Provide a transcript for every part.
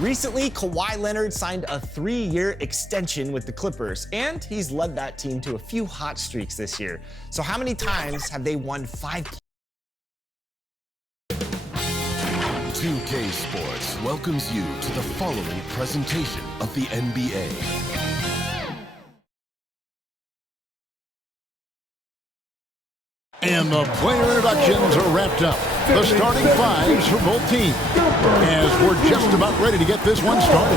Recently, Kawhi Leonard signed a 3-year extension with the Clippers, and he's led that team to a few hot streaks this year. So how many times have they won 5? 2K Sports welcomes you to the following presentation of the NBA. And the player introductions are wrapped up. The starting fives for both teams. As we're just about ready to get this one started.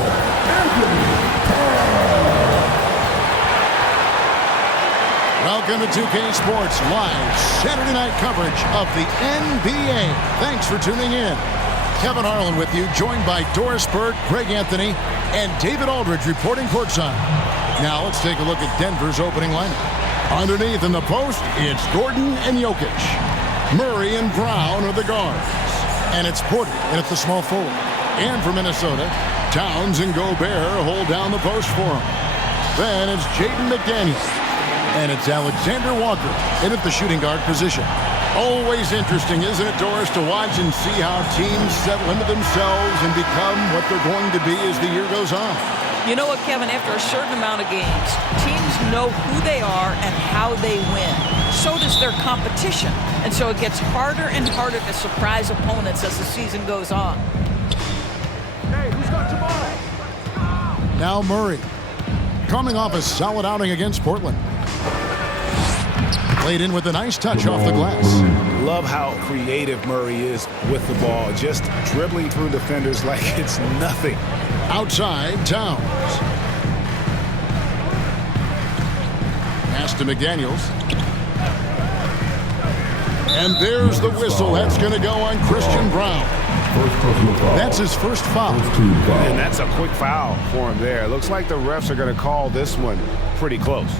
Welcome to 2K Sports live Saturday night coverage of the NBA. Thanks for tuning in. Kevin Harlan with you, joined by Doris Burke, Karl-Anthony, and David Aldridge reporting courtside. Now let's take a look at Denver's opening lineup. Underneath in the post, it's Gordon and Jokic. Murray and Brown are the guards. And it's Porter in at the small forward. And for Minnesota, Towns and Gobert hold down the post for him. Then it's Jaden McDaniels. And it's Alexander Walker in at the shooting guard position. Always interesting, isn't it, Doris, to watch and see how teams settle into themselves and become what they're going to be as the year goes on. You know what, Kevin? After a certain amount of games, teams know who they are and how they win. So does their competition. And so it gets harder and harder to surprise opponents as the season goes on. Hey, who's got tomorrow? Now Murray, coming off a solid outing against Portland. Played in with a nice touch off the glass. Love how creative Murray is with the ball, just dribbling through defenders like it's nothing. Outside, Towns. Pass to McDaniels. And there's the whistle. That's going to go on Christian Brown. That's his first foul. And that's a quick foul for him there. Looks like the refs are going to call this one pretty close.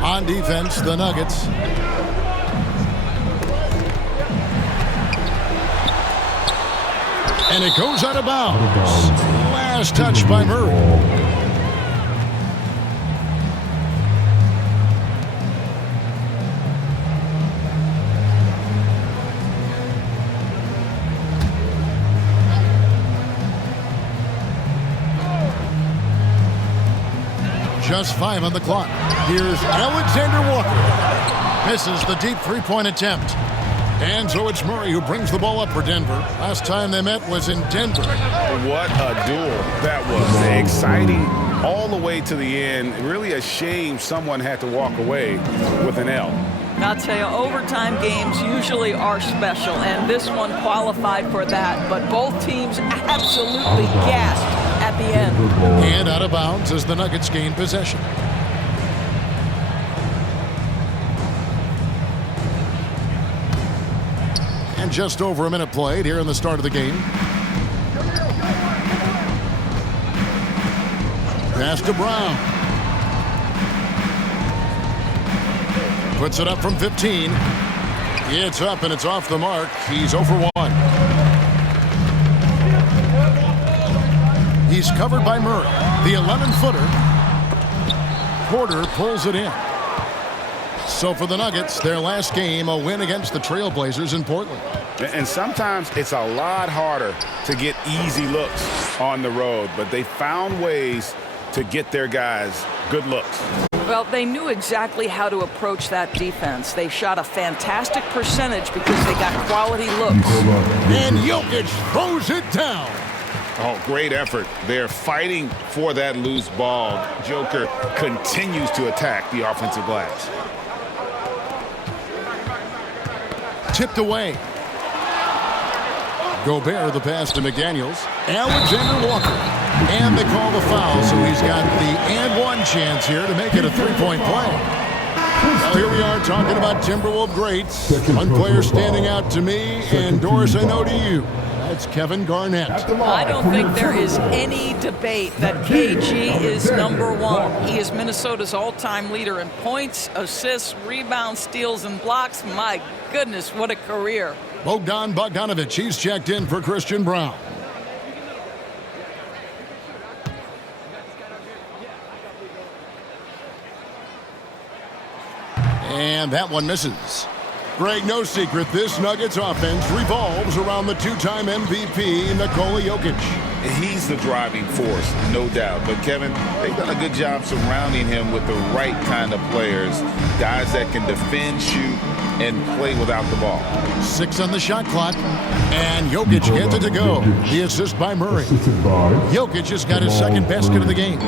On defense, the Nuggets. And it goes out of bounds. Last touch by Murray. Just 5 on the clock. Here's Alexander Walker. Misses the deep three-point attempt. And so it's Murray who brings the ball up for Denver. Last time they met was in Denver. What a duel that was. Exciting all the way to the end. Really a shame someone had to walk away with an L. I'll tell you, overtime games usually are special, and this one qualified for that. But both teams absolutely gasped at the end. And out of bounds as the Nuggets gain possession. And just over a minute played here in the start of the game. Pass to Brown. Puts it up from 15. It's up and it's off the mark. He's 0 for 1. He's covered by Murray. The 11-footer. Porter pulls it in. So for the Nuggets, their last game, a win against the Trailblazers in Portland. And sometimes it's a lot harder to get easy looks on the road, but they found ways to get their guys good looks. Well, they knew exactly how to approach that defense. They shot a fantastic percentage because they got quality looks. And Jokic throws it down. Oh, great effort. They're fighting for that loose ball. Joker continues to attack the offensive glass. Tipped away. Gobert the pass to McDaniels. Alexander Walker. And they call the foul, so he's got the and one chance here to make it a three-point play. Well, here we are talking about Timberwolves greats. One player standing out to me, and Doris, I know to you. That's Kevin Garnett. I don't think there is any debate that KG is #1. He is Minnesota's all-time leader in points, assists, rebounds, steals, and blocks. My goodness, what a career. Bogdan Bogdanovic, he's checked in for Christian Brown. And that one misses. Greg, no secret, this Nuggets offense revolves around the two-time MVP, Nikola Jokic. He's the driving force, no doubt. But, Kevin, they've done a good job surrounding him with the right kind of players, guys that can defend, shoot, and play without the ball. 6 on the shot clock, and Jokic gets it to go. The assist by Murray. Jokic has got his second basket of the game.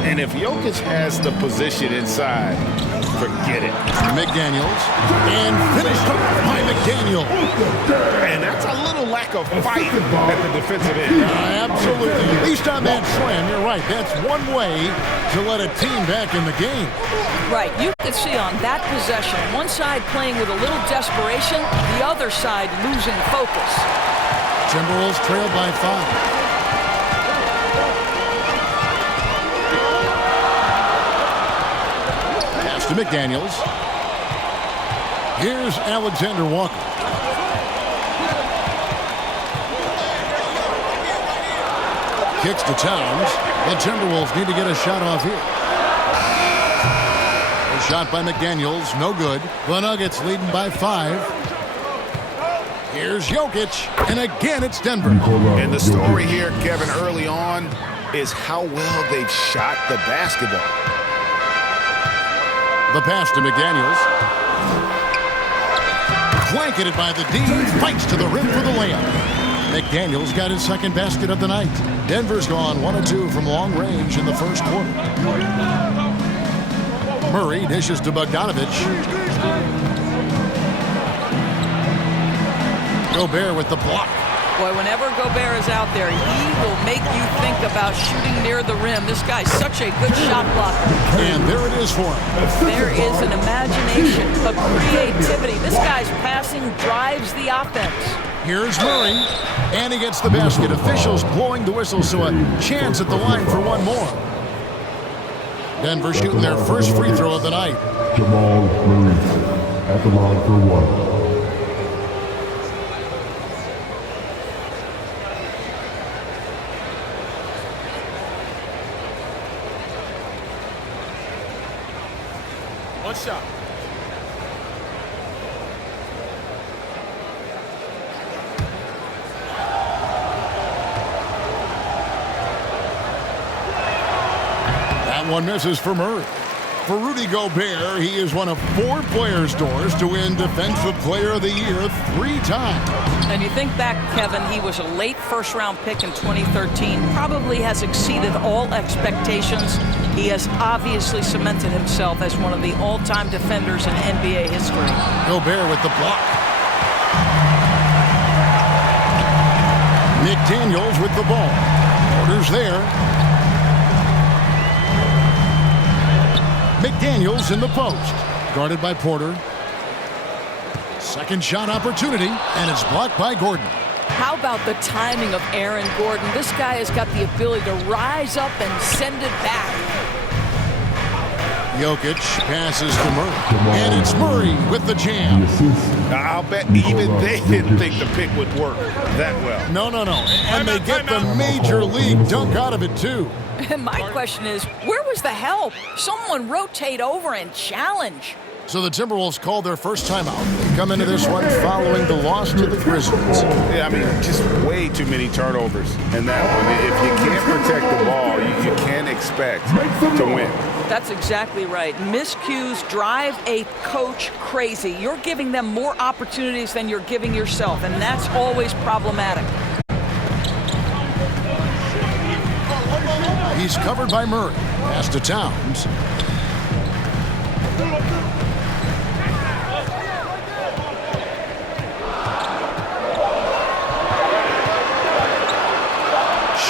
And if Jokic has the position inside, forget it. McDaniels, and finished by McDaniel. And that's a little lack of fight at the defensive end. Absolutely. At least on that slam, you're right. That's one way to let a team back in the game. Right. You could see on that possession, one side playing with a little desperation, the other side losing focus. Timberwolves trail by 5. To McDaniels. Here's Alexander Walker. Kicks to Towns. The Timberwolves need to get a shot off here. A shot by McDaniels, no good. The Nuggets leading by 5. Here's Jokic, and again it's Denver. And the story here, Kevin, early on is how well they've shot the basketball. The pass to McDaniels. Blanketed by the D. Fights to the rim for the layup. McDaniels got his second basket of the night. Denver's gone 1 of 2 from long range in the first quarter. Murray dishes to Bogdanovich. Gobert with the block. Boy, whenever Gobert is out there, he will make you think about shooting near the rim. This guy's such a good shot blocker. And there it is for him. There is an imagination, a creativity. This guy's passing drives the offense. Here's Murray, and he gets the basket. Officials blowing the whistle, so a chance at the line for one more. Denver shooting their first free throw of the night. Jamal Murray at the line for 1. One shot. That one misses for Murray. For Rudy Gobert, he is one of 4 players, Doris, to win Defensive Player of the Year 3 times. And you think back, Kevin, he was a late first-round pick in 2013, probably has exceeded all expectations. He has obviously cemented himself as one of the all-time defenders in NBA history. Gobert with the block. McDaniels with the ball. Porter's there. McDaniels in the post. Guarded by Porter. Second shot opportunity, and it's blocked by Gordon. How about the timing of Aaron Gordon? This guy has got the ability to rise up and send it back. Jokic passes to Murray. And it's Murray with the jam. I'll bet even they didn't think the pick would work that well. No. And they get the major league dunk out of it, too. And my question is, where was the help? Someone rotate over and challenge. So the Timberwolves called their first timeout. They come into this one following the loss to the Grizzlies. Yeah, I mean, just way too many turnovers in that one. If you can't protect the ball, you can't expect to win. That's exactly right. Miscues drive a coach crazy. You're giving them more opportunities than you're giving yourself, and that's always problematic. He's covered by Murray. Pass to Towns.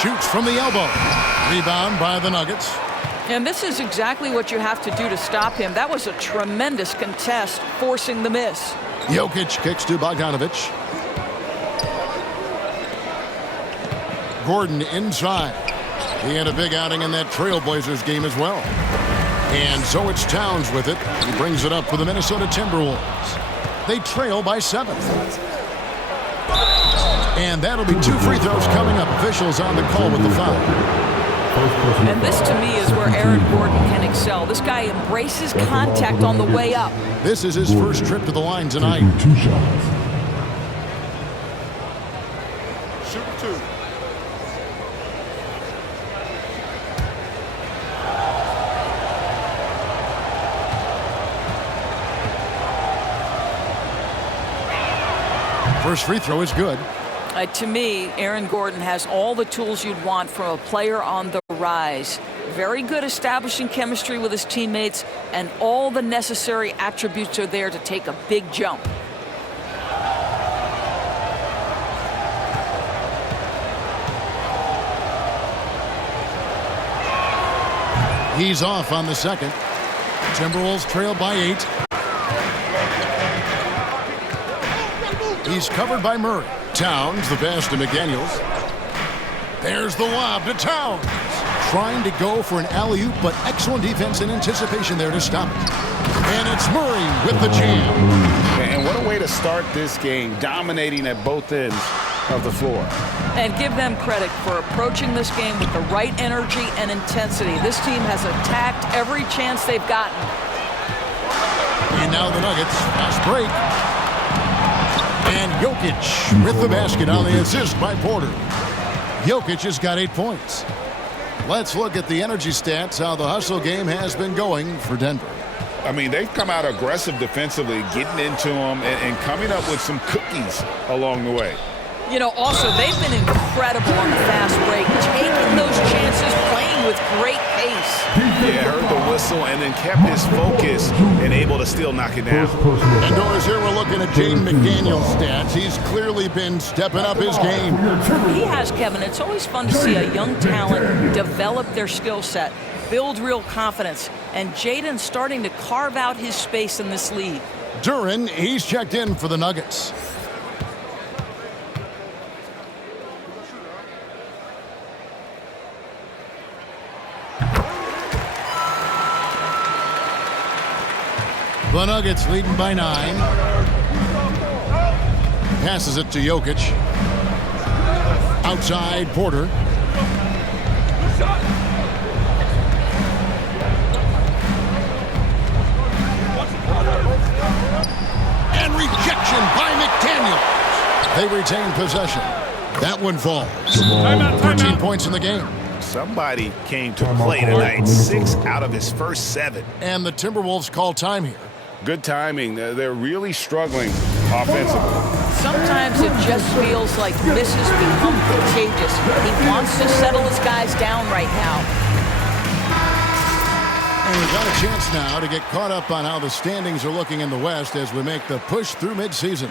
Shoots from the elbow. Rebound by the Nuggets. And this is exactly what you have to do to stop him. That was a tremendous contest, forcing the miss. Jokic kicks to Bogdanovich. Gordon inside. He had a big outing in that Trailblazers game as well. And so it's Towns with it. He brings it up for the Minnesota Timberwolves. They trail by 7. And that'll be 2 free throws coming up. Officials on the call with the foul. And this, to me, is where Aaron Gordon can excel. This guy embraces contact on the way up. This is his first trip to the line tonight. 2 shots. Shoot 2. First free throw is good. To me, Aaron Gordon has all the tools you'd want from a player on the rise. Very good establishing chemistry with his teammates, and all the necessary attributes are there to take a big jump. He's off on the second. Timberwolves trail by 8. He's covered by Murray. Towns, the pass to McDaniels. There's the lob to Towns. Trying to go for an alley-oop, but excellent defense and anticipation there to stop it. And it's Murray with the jam. And what a way to start this game, dominating at both ends of the floor. And give them credit for approaching this game with the right energy and intensity. This team has attacked every chance they've gotten. And now the Nuggets, fast break. And Jokic with the basket on the assist by Porter. Jokic has got 8 points. Let's look at the energy stats, how the hustle game has been going for Denver. I mean, they've come out aggressive defensively, getting into them and coming up with some cookies along the way. You know, also, they've been incredible on the fast break, taking those chances, playing with great pace. Yeah, heard the whistle and then kept his focus and able to still knock it down. And Doris, here we're looking at Jaden McDaniel's stats. He's clearly been stepping up his game. He has, Kevin. It's always fun to see a young talent develop their skill set, build real confidence, and Jaden starting to carve out his space in this league. Duren, he's checked in for the Nuggets. The Nuggets leading by 9. Passes it to Jokic. Outside, Porter. And rejection by McDaniels. They retain possession. That one falls. 13 points in the game. Somebody came to play tonight. 6 out of his first 7. And the Timberwolves call time here. Good timing. They're really struggling offensively. Sometimes it just feels like this has become contagious. He wants to settle his guys down right now. And we've got a chance now to get caught up on how the standings are looking in the West as we make the push through midseason.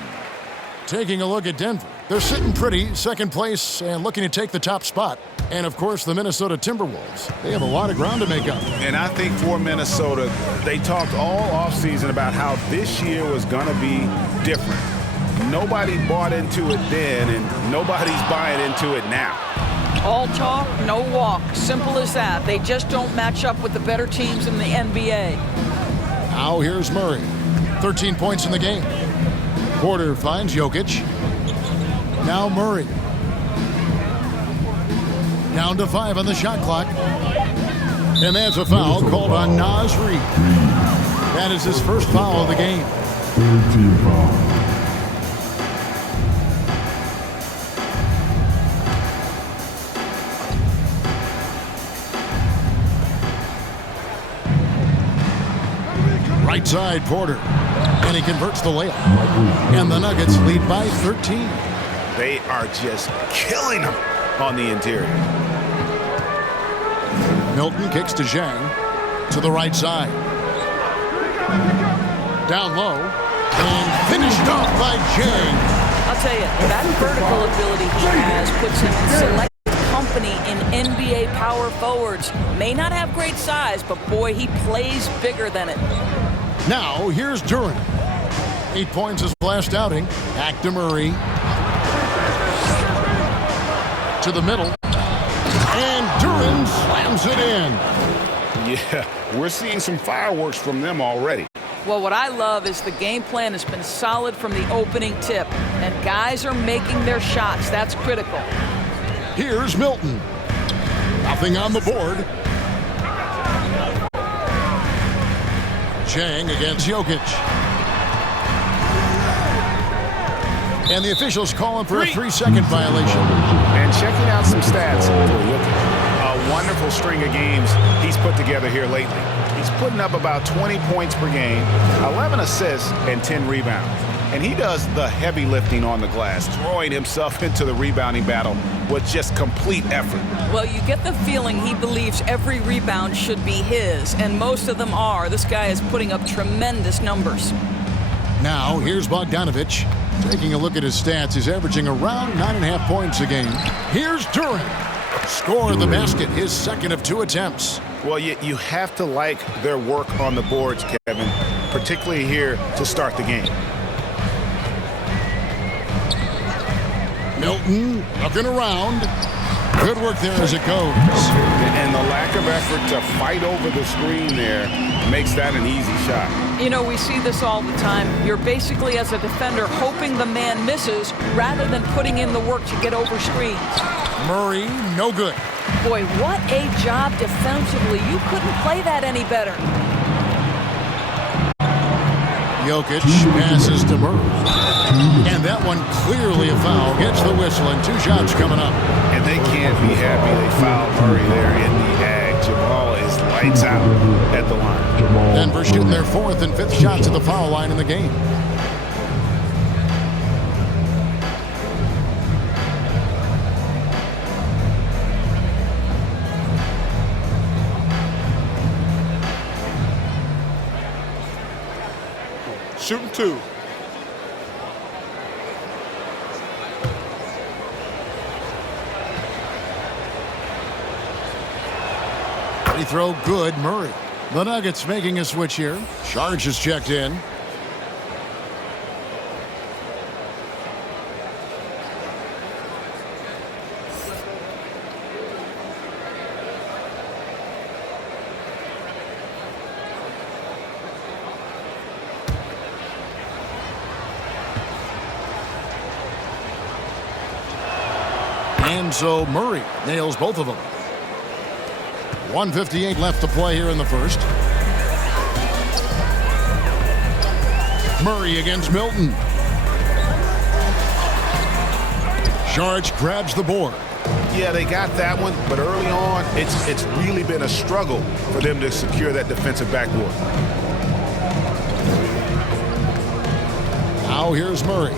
Taking a look at Denver. They're sitting pretty, second place, and looking to take the top spot. And, of course, the Minnesota Timberwolves. They have a lot of ground to make up. And I think for Minnesota, they talked all offseason about how this year was going to be different. Nobody bought into it then, and nobody's buying into it now. All talk, no walk. Simple as that. They just don't match up with the better teams in the NBA. Now here's Murray. 13 points in the game. Porter finds Jokic. Now Murray. Down to 5 on the shot clock. And that's a foul called on Naz Reid. That is his first foul of the game. 3rd team foul. Right side, Porter. And he converts the layup. And the Nuggets lead by 13. They are just killing them on the interior. Milton kicks to Zhang. To the right side. Down low. And finished off by Zhang. I'll tell you, that vertical ability he has puts him in select company in NBA power forwards. May not have great size, but boy, he plays bigger than it. Now, here's Duren. 8 points his last outing. Back to Murray. To the middle. And Duren slams it in. Yeah, we're seeing some fireworks from them already. Well, what I love is the game plan has been solid from the opening tip, and guys are making their shots. That's critical. Here's Milton. Nothing on the board. Chang against Jokic. And the officials calling for a 3-second violation. And checking out some stats for Jokic. A wonderful string of games he's put together here lately. He's putting up about 20 points per game, 11 assists, and 10 rebounds. And he does the heavy lifting on the glass, throwing himself into the rebounding battle with just complete effort. Well, you get the feeling he believes every rebound should be his, and most of them are. This guy is putting up tremendous numbers. Now, here's Bogdanovich. Taking a look at his stats, he's averaging around 9.5 points a game. Here's Durant. Score the basket, his second of 2 attempts. Well, you have to like their work on the boards, Kevin, particularly here to start the game. Milton looking around. Good work there as it goes. And the lack of effort to fight over the screen there makes that an easy shot. You know, we see this all the time. You're basically, as a defender, hoping the man misses rather than putting in the work to get over screens. Murray, no good. Boy, what a job defensively. You couldn't play that any better. Jokic passes to Murray. And that one clearly a foul. Gets the whistle and 2 shots coming up. And they can't be happy they fouled Murray there in the ag. Jamal is lights out at the line. Denver shooting their 4th and 5th shots at the foul line in the game. Shooting 2. Free throw good, Murray. The Nuggets making a switch here. Charge is checked in. And so Murray nails both of them. 1:58 left to play here in the first. Murray against Milton. Sharch grabs the board. Yeah, they got that one, but early on, it's really been a struggle for them to secure that defensive backboard. Now here's Murray.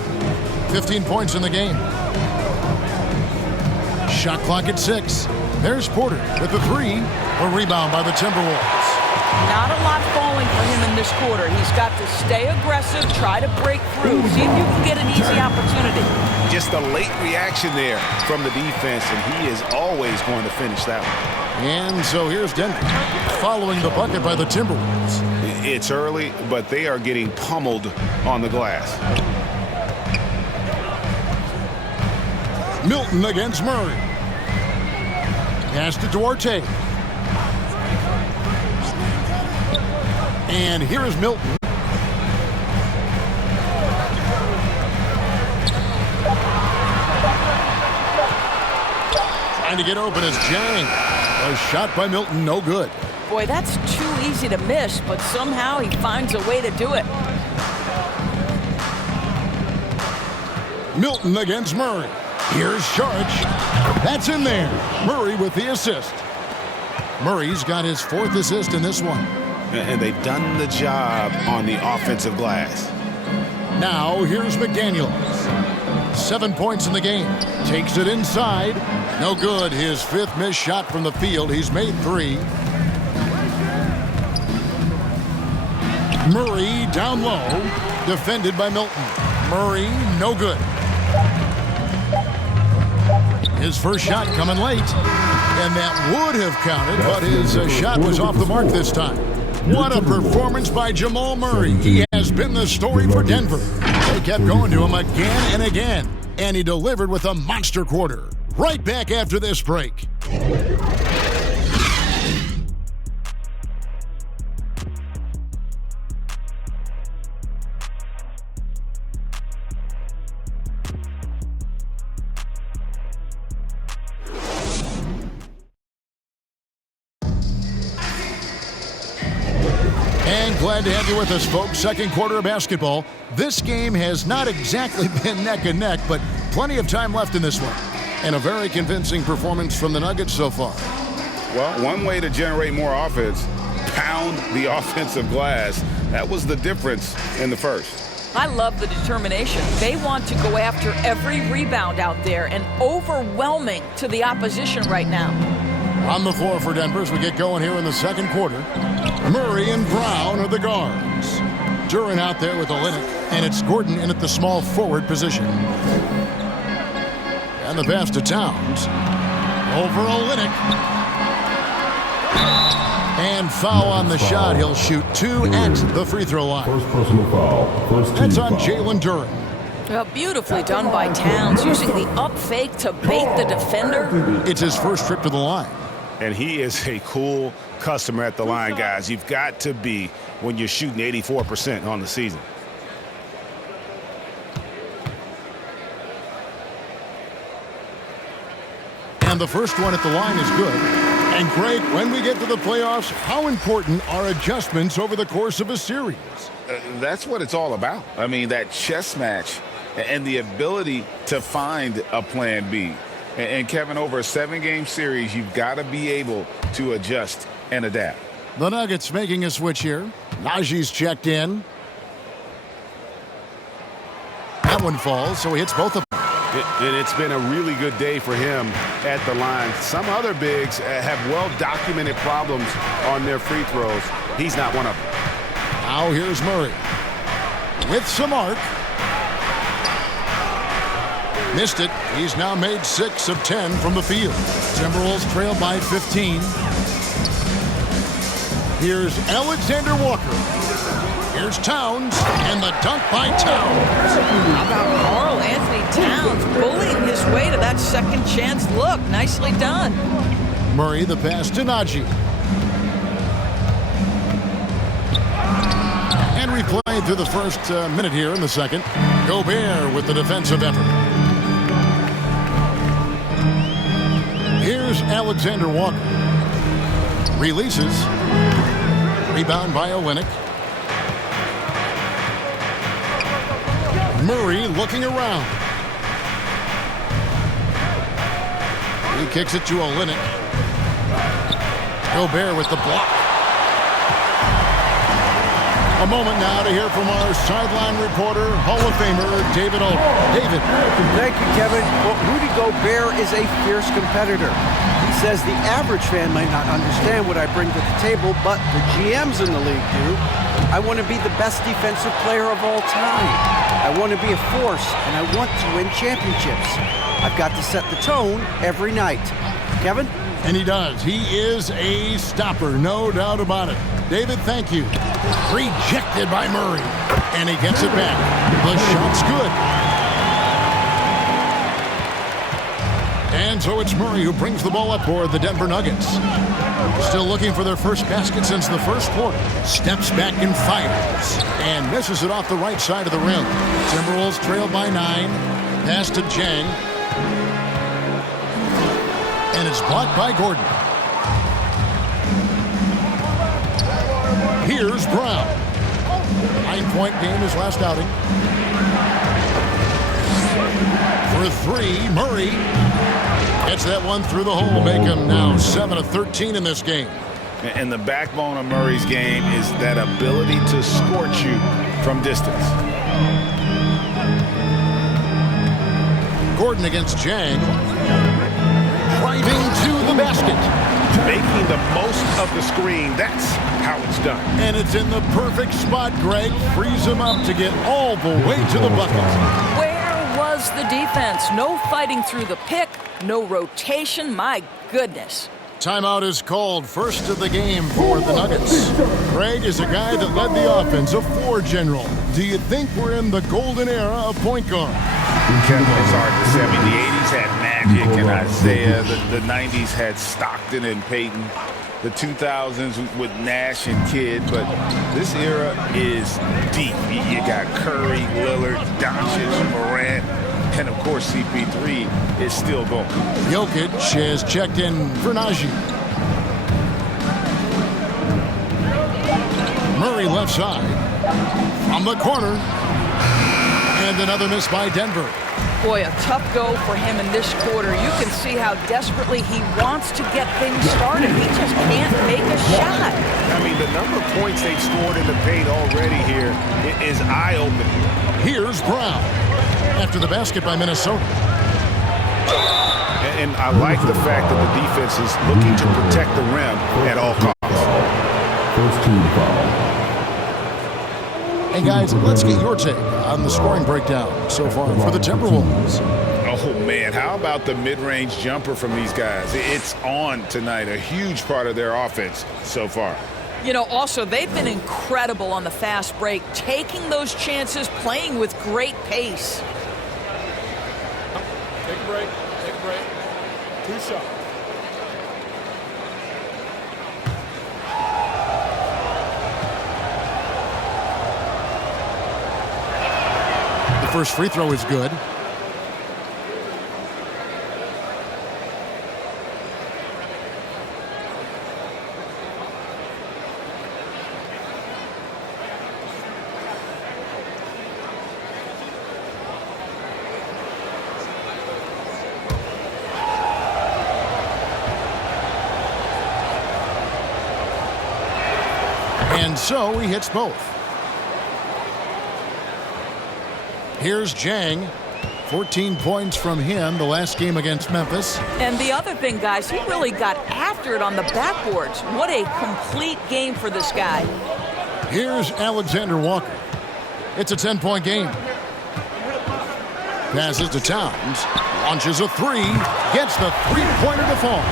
15 points in the game. Shot clock at 6. There's Porter with the 3. A rebound by the Timberwolves. Not a lot falling for him in this quarter. He's got to stay aggressive, try to break through, see if you can get an easy opportunity. Just a late reaction there from the defense, and he is always going to finish that one. And so here's Denver following the bucket by the Timberwolves. It's early, but they are getting pummeled on the glass. Milton against Murray. Pass to Duarte. And here is Milton. Trying to get open is Chang. A shot by Milton, no good. Boy, that's too easy to miss, but somehow he finds a way to do it. Milton against Murray. Here's Sharch. That's in there. Murray with the assist. Murray's got his 4th assist in this one. And they've done the job on the offensive glass. Now here's McDaniels. 7 points in the game. Takes it inside. No good. His 5th missed shot from the field. He's made 3. Murray down low. Defended by Milton. Murray, no good. His first shot coming late. And that would have counted, but his shot was off the mark this time. What a performance by Jamal Murray. He has been the story for Denver. They kept going to him again and again, and he delivered with a monster quarter. Right back after this break. And glad to have you with us, folks. Second quarter of basketball. This game has not exactly been neck and neck, but plenty of time left in this one. And a very convincing performance from the Nuggets so far. Well, one way to generate more offense, pound the offensive glass. That was the difference in the first. I love the determination. They want to go after every rebound out there and overwhelming to the opposition right now. On the floor for Denver as we get going here in the second quarter. Murray and Brown are the guards. Duran out there with Olynyk, and it's Gordon in at the small forward position. And the pass to Towns. Over Olynyk. And foul on the shot. He'll shoot 2 at the free throw line. First personal foul. First That's team on foul. Jalen Duran. Well, beautifully done by Towns, using the up fake to bait the defender. It's his first trip to the line. And he is a cool customer at the line, guys. You've got to be when you're shooting 84% on the season. And the first one at the line is good. And Greg, when we get to the playoffs, how important are adjustments over the course of a series? That's what it's all about. I mean, that chess match and the ability to find a plan B. And Kevin, over a 7-game series, you've got to be able to adjust and adapt. The Nuggets making a switch here. Najee's checked in. That one falls, so he hits both of them. It's been a really good day for him at the line. Some other bigs have well-documented problems on their free throws. He's not one of them. Now here's Murray with some arc. Missed it. He's now made 6 of 10 from the field. Timberwolves trail by 15. Here's Alexander Walker. Here's Towns, and the dunk by Towns. How about Karl-Anthony Towns bullying his way to that second chance look? Nicely done. Murray, the pass to Najee. And replayed through the first minute here in the second. Gobert with the defensive effort. Here's Alexander Walker. Releases. Rebound by Olynyk. Murray looking around. He kicks it to Olynyk. Gobert with the block. A moment now to hear from our sideline reporter, Hall of Famer David Aldridge. David. Thank you, Kevin. Well, Rudy Gobert is a fierce competitor. He says the average fan might not understand what I bring to the table, but the GMs in the league do. I want to be the best defensive player of all time. I want to be a force, and I want to win championships. I've got to set the tone every night. Kevin? And he does. He is a stopper, no doubt about it. David, thank you. Rejected by Murray. And he gets it back. The shot's good. And so it's Murray who brings the ball up for the Denver Nuggets. Still looking for their first basket since the first quarter. Steps back and fires. And misses it off the right side of the rim. Timberwolves trail by 9. Pass to Jang. And it's blocked by Gordon. Here's Brown. 9-point game his last outing. For 3, Murray. Gets that one through the hole. Make him now 7 of 13 in this game. And the backbone of Murray's game is that ability to scorch you from distance. Gordon against Jang. Driving to the basket. Making the most of the screen. That's how it's done. And it's in the perfect spot, Greg. Frees him up to get all the way to the bucket. Where was the defense? No fighting through the pick, no rotation. My goodness. Timeout is called. First of the game for the Nuggets. Greg is a guy that led the offense, a floor general. Do you think we're in the golden era of point guard? Kevin, it's hard to say. I mean, the 80s had Magic and Isaiah. The 90s had Stockton and Peyton. The 2000s with Nash and Kidd. But this era is deep. You got Curry, Lillard, Doncic, Morant, and of course CP3 is still going. Jokic has checked in for Najee. Murray left side. From the corner. And another miss by Denver. Boy, a tough go for him in this quarter. You can see how desperately he wants to get things started. He just can't make a shot. I mean, the number of points they've scored in the paint already here is eye-opening. Here's Brown after the basket by Minnesota. And I like the fact that the defense is looking to protect the rim at all costs. First team foul. Hey guys, let's get your take on the scoring breakdown so far for the Timberwolves. Oh man, how about the mid-range jumper from these guys? It's on tonight, a huge part of their offense so far. You know, also, they've been incredible on the fast break, taking those chances, playing with great pace. Take a break. Take a break. 2 shots. The first free throw is good. And so he hits both. Here's Jang. 14 points from him the last game against Memphis. And the other thing, guys, he really got after it on the backboards. What a complete game for this guy. Here's Alexander Walker. It's a 10-point game. Passes to Towns. Launches a three. Gets the three-pointer to fall.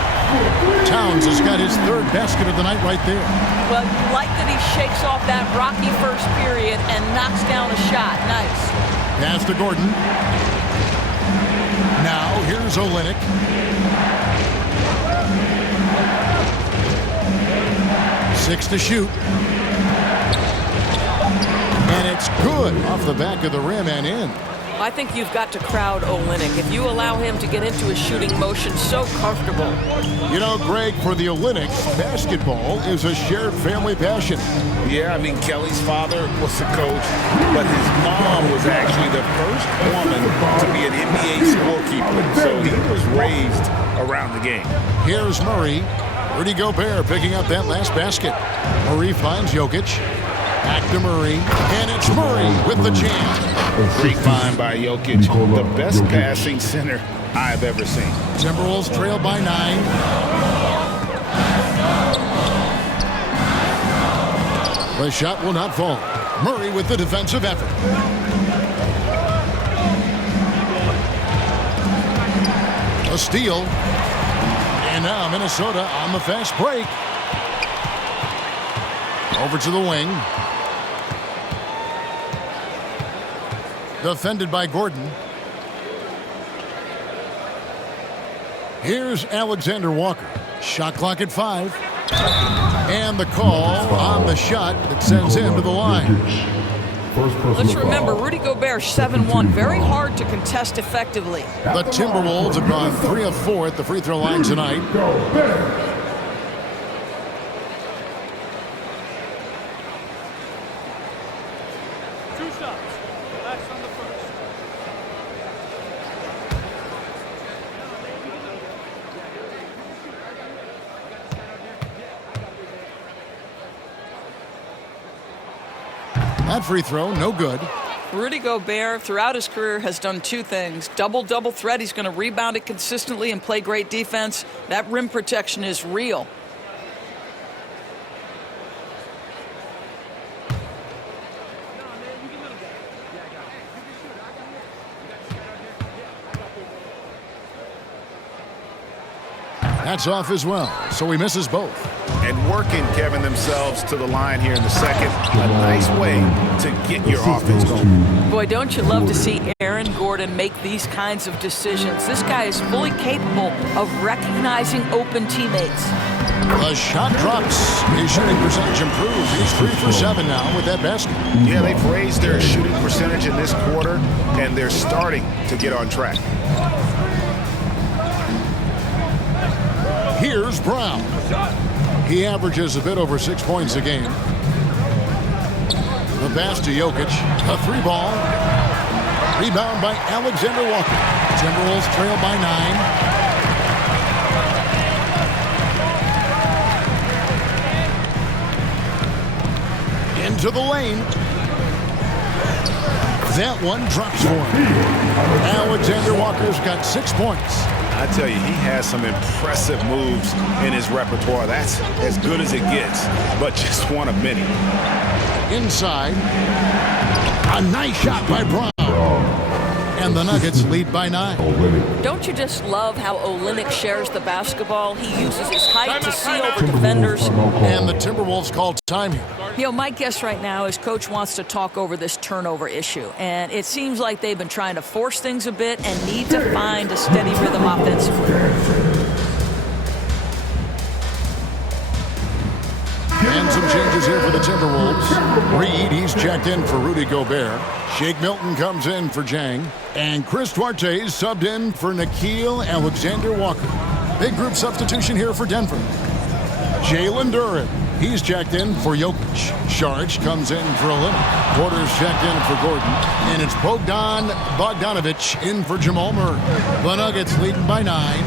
Towns has got his third basket of the night right there. Well, you like that he shakes off that rocky first period and knocks down a shot. Nice. Pass to Gordon. Now here's Olynyk. Six to shoot. And it's good off the back of the rim and in. I think you've got to crowd Olynyk. If you allow him to get into his shooting motion so comfortable. You know, Greg, for the Olynyks, basketball is a shared family passion. Yeah, I mean, Kelly's father was a coach, but his mom was actually the first woman to be an NBA scorekeeper. So he was raised around the game. Here's Murray. Rudy Gobert picking up that last basket. Murray finds Jokic. Back to Murray. And it's Murray with the jam. Great find by Jokic. The best passing center I've ever seen. Timberwolves trail by 9. The shot will not fall. Murray with the defensive effort. A steal. And now Minnesota on the fast break. Over to the wing. Defended by Gordon. Here's Alexander Walker. Shot clock at 5. And the call on the shot that sends him to the line. Let's remember, Rudy Gobert, 7-1. Very hard to contest effectively. The Timberwolves have gone 3 of 4 at the free throw line tonight. That free throw, no good. Rudy Gobert, throughout his career, has done 2 things. Double-double threat. He's going to rebound it consistently and play great defense. That rim protection is real. That's off as well, so he misses both. And working, Kevin, themselves to the line here in the second. A nice way to get your offense going. Boy, don't you love to see Aaron Gordon make these kinds of decisions. This guy is fully capable of recognizing open teammates. The shot drops. His shooting percentage improves. He's 3 for 7 now with that basket. Yeah, they've raised their shooting percentage in this quarter, and they're starting to get on track. Here's Brown. He averages a bit over 6 points a game. The pass to Jokic. A 3-ball. Rebound by Alexander Walker. Timberwolves trail by 9. Into the lane. That one drops for him. Alexander Walker's got 6 points. I tell you, he has some impressive moves in his repertoire. That's as good as it gets, but just one of many. Inside. A nice shot by Brown. And the Nuggets lead by 9. Don't you just love how Olynyk shares the basketball? He uses his height to see over defenders. And the Timberwolves call time here. You know, my guess right now is Coach wants to talk over this turnover issue. And it seems like they've been trying to force things a bit and need to find a steady rhythm offensively. And some changes here for the Timberwolves. Reed, he's checked in for Rudy Gobert. Shake Milton comes in for Jang. And Chris Duarte is subbed in for Nickeil Alexander-Walker. Big group substitution here for Denver. Jalen Duren, he's checked in for Jokic. Sharch comes in for Olynyk. Porter's checked in for Gordon. And it's Bogdanovic in for Jamal Murray. The Nuggets leading by 9.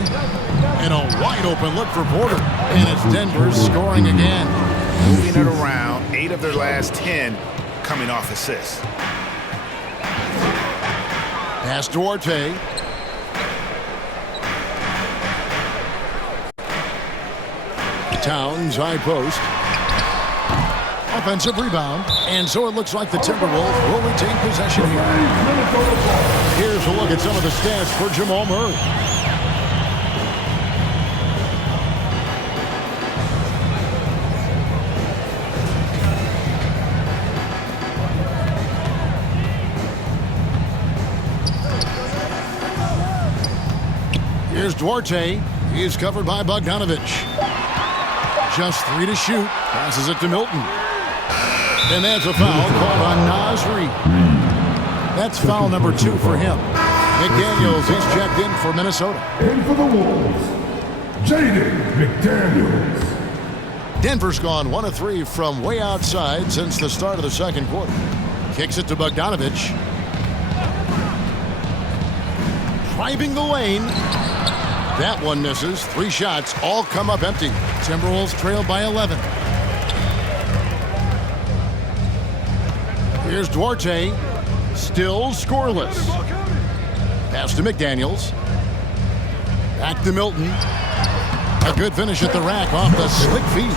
And a wide open look for Porter. And it's Denver scoring again. Moving it around, 8 of their last 10 coming off assists. Pass Duarte. Towns, high post. Offensive rebound. And so it looks like the Timberwolves will retain possession here. Here's a look at some of the stats for Jamal Murray. Here's Duarte. He's covered by Bogdanovic. Just 3 to shoot. Passes it to Milton. And that's a foul called on Naz Reid. That's foul number 2 for him. McDaniels, he's checked in for Minnesota. And for the Wolves, Jaden McDaniels. Denver's gone 1 of 3 from way outside since the start of the second quarter. Kicks it to Bogdanovic. Driving the lane. That one misses. 3 shots, all come up empty. Timberwolves trail by 11. Here's Duarte. Still scoreless. Pass to McDaniels. Back to Milton. A good finish at the rack off the slick feed.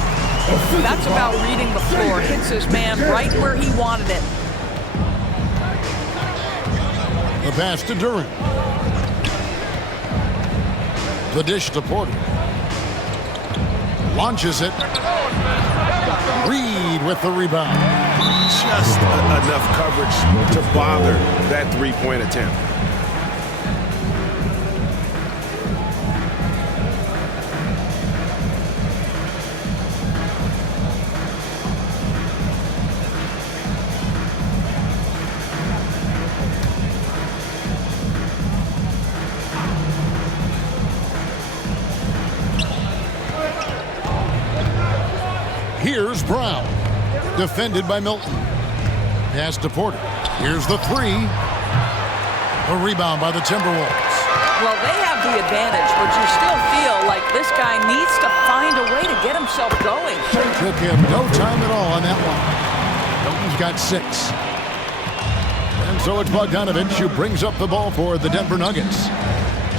That's about reading the floor. Hits his man right where he wanted it. The pass to Duren. The dish to Porter. Launches it. Reed with the rebound. Just enough coverage to bother that 3-point attempt. Here's Brown. Defended by Milton. Pass to Porter. Here's the 3. A rebound by the Timberwolves. Well, they have the advantage, but you still feel like this guy needs to find a way to get himself going. Took him no time at all on that one. Milton's got 6. And so it's Bogdanovic who brings up the ball for the Denver Nuggets.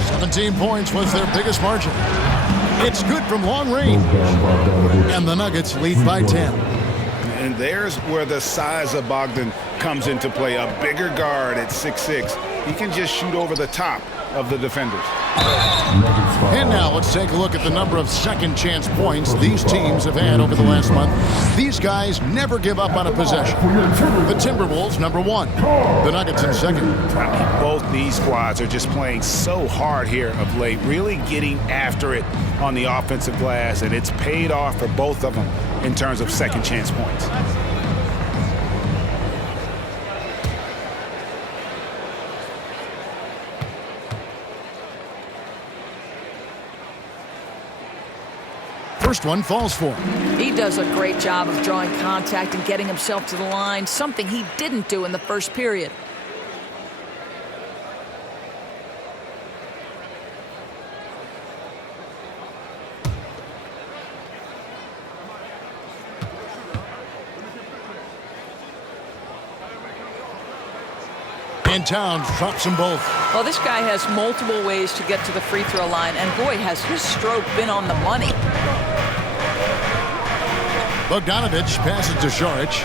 17 points was their biggest margin. It's good from long range. And the Nuggets lead by 10. And there's where the size of Bogdan comes into play. A bigger guard at 6'6". He can just shoot over the top of the defenders. And now let's take a look at the number of second chance points these teams have had over the last month. These guys never give up on a possession. The Timberwolves, number 1. The Nuggets in second. Both these squads are just playing so hard here of late, really getting after it on the offensive glass, and it's paid off for both of them in terms of second chance points. first one falls for him. He does a great job of drawing contact and getting himself to the line, something he didn't do in the first period. And Towns drops them both. Well, this guy has multiple ways to get to the free throw line, and boy, has his stroke been on the money. Bogdanovich passes to Šarić.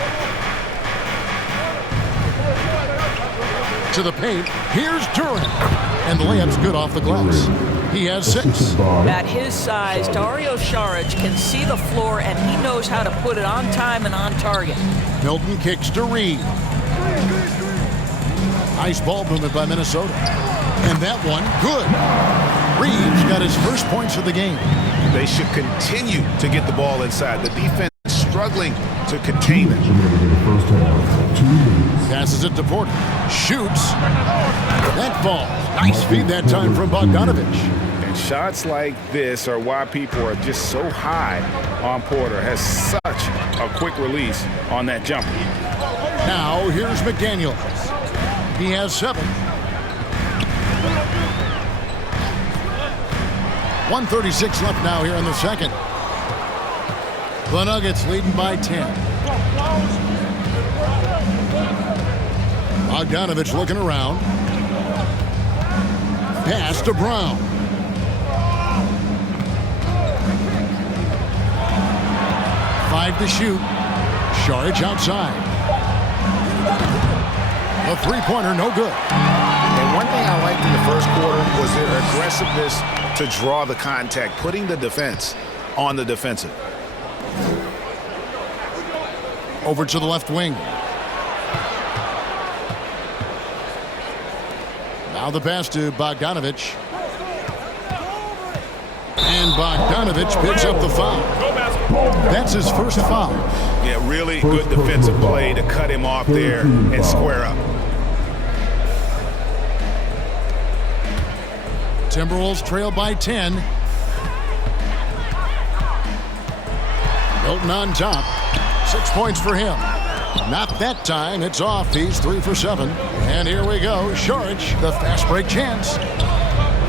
To the paint. Here's Durant. And the layup's good off the glass. He has 6. At his size, Dario Šarić can see the floor, and he knows how to put it on time and on target. Milton kicks to Reed. Nice ball movement by Minnesota. And that one, good. Reed's got his first points of the game. They should continue to get the ball inside. The defense is struggling to contain it. Passes it to Porter. Shoots. That falls. Nice feed that time from Bogdanovich. And shots like this are why people are just so high on Porter. Has such a quick release on that jumper. Now here's McDaniel. He has 7. 1:36 left now here in the second. The Nuggets leading by 10. Bogdanovich looking around. Pass to Brown. Five to shoot. Šarić outside. A three-pointer, no good. And one thing I liked in the first quarter was their aggressiveness to draw the contact, putting the defense on the defensive. Over to the left wing. Now the pass to Bogdanovich. And Bogdanovich picks up the foul. That's his first foul. Yeah, really good defensive play to cut him off there and square up. Timberwolves trail by 10. Milton on top. 6 points for him. Not that time. It's off. He's 3 for 7. And here we go. Šarić, the fast break chance.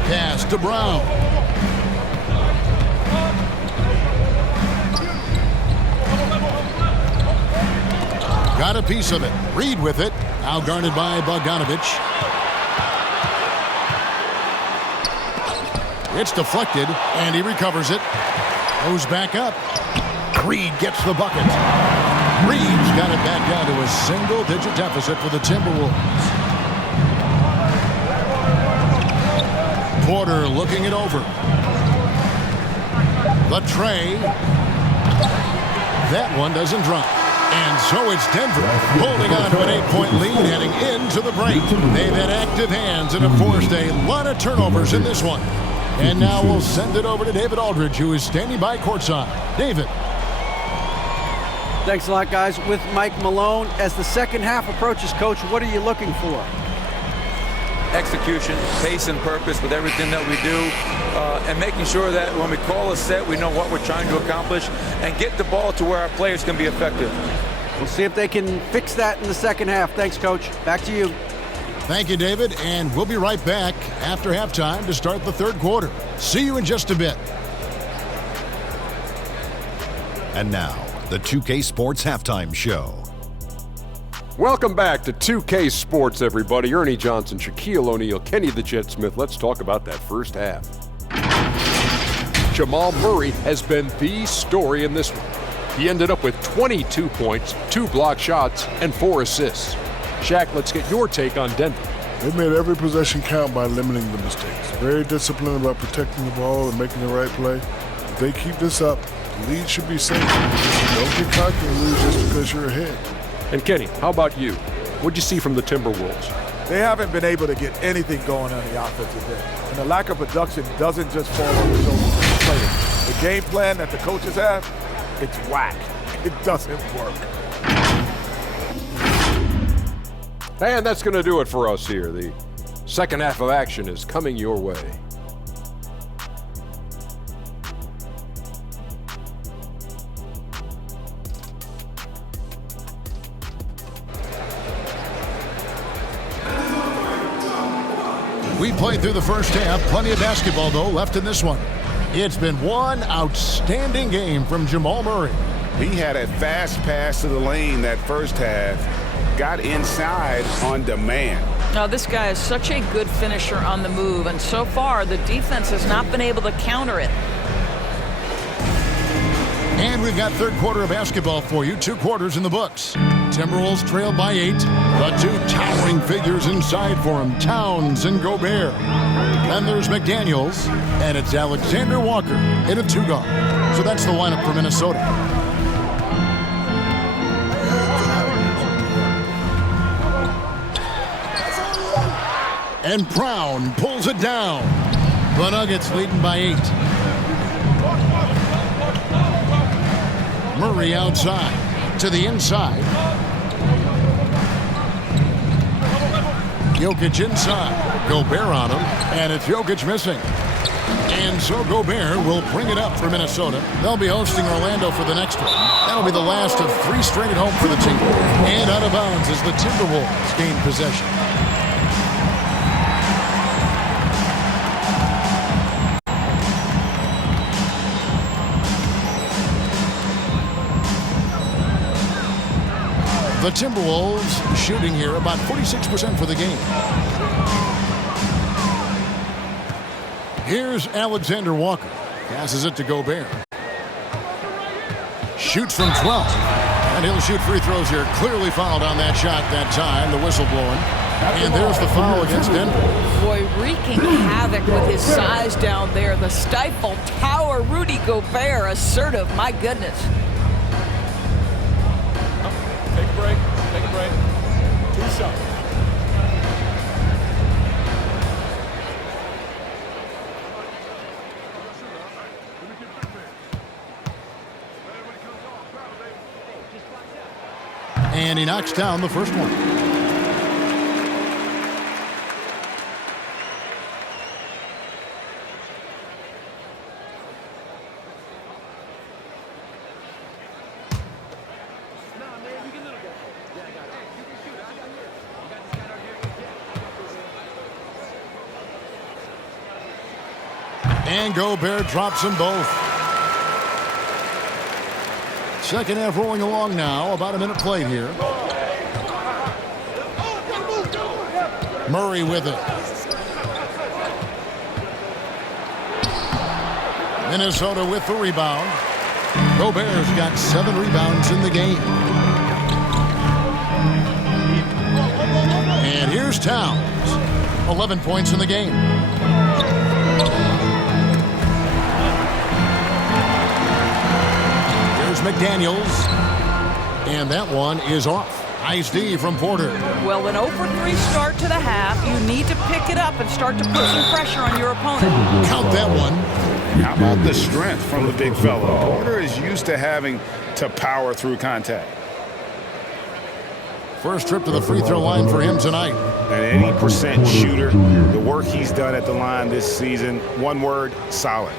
Pass to Brown. Got a piece of it. Reed with it. Now guarded by Bogdanovich. It's deflected, and he recovers it. Goes back up. Reed gets the bucket. Reed's got it back down to a single-digit deficit for the Timberwolves. Porter looking it over. The tray. That one doesn't drop. And so it's Denver holding on to an 8-point lead heading into the break. They've had active hands and have forced a lot of turnovers in this one. And now we'll send it over to David Aldridge, who is standing by courtside. David. Thanks a lot, guys. With Mike Malone, as the second half approaches, Coach, what are you looking for? Execution, pace and purpose with everything that we do, and making sure that when we call a set, we know what we're trying to accomplish and get the ball to where our players can be effective. We'll see if they can fix that in the second half. Thanks, Coach. Back to you. Thank you, David, and we'll be right back after halftime to start the third quarter. See you in just a bit. And now, the 2K Sports Halftime Show. Welcome back to 2K Sports, everybody. Ernie Johnson, Shaquille O'Neal, Kenny the Jet Smith. Let's talk about that first half. Jamal Murray has been the story in this one. He ended up with 22 points, 2 block shots, and 4 assists. Shaq, let's get your take on Denver. They made every possession count by limiting the mistakes. Very disciplined about protecting the ball and making the right play. If they keep this up, the lead should be safe. Don't get cocky and lose just because you're ahead. And Kenny, how about you? What'd you see from the Timberwolves? They haven't been able to get anything going on the offensive end. And the lack of production doesn't just fall on the shoulders of the players. The game plan that the coaches have, it's whack. It doesn't work. And that's going to do it for us here. The second half of action is coming your way. We played through the first half. Plenty of basketball, though, left in this one. It's been one outstanding game from Jamal Murray. He had a fast pass to the lane that first half. Got inside on demand. Now, this guy is such a good finisher on the move, and so far the defense has not been able to counter it. And we've got third quarter of basketball for you. 2 quarters in the books. Timberwolves trail by 8. The 2 towering figures inside for him, Towns and Gobert. Then there's McDaniels, and it's Alexander Walker in a 2-guard. So that's the lineup for Minnesota. And Brown pulls it down. The Nuggets leading by 8. Murray outside to the inside. Jokic inside. Gobert on him, and it's Jokic missing. And so Gobert will bring it up for Minnesota. They'll be hosting Orlando for the next one. That'll be the last of 3 straight at home for the team. And out of bounds as the Timberwolves gain possession. The Timberwolves shooting here about 46% for the game. Here's Alexander Walker. Passes it to Gobert. Shoots from 12. And he'll shoot free throws here. Clearly fouled on that shot that time. The whistle blowing. And there's the foul against Denver. Boy, wreaking havoc with his size down there. The stifle tower. Rudy Gobert, assertive. My goodness. Take a break. 2 shots. And he knocks down the first one. And Gobert drops them both. Second half rolling along now. About a minute played here. Murray with it. Minnesota with the rebound. Gobert's got 7 rebounds in the game. And here's Towns. 11 points in the game. McDaniels, and that one is off. Nice D from Porter. Well, an 0-for-3 start to the half. You need to pick it up and start to put some pressure on your opponent. Count that one. How about the strength from the big fella? Porter is used to having to power through contact. First trip to the free throw line for him tonight. An 80% shooter. The work he's done at the line this season, one word, solid.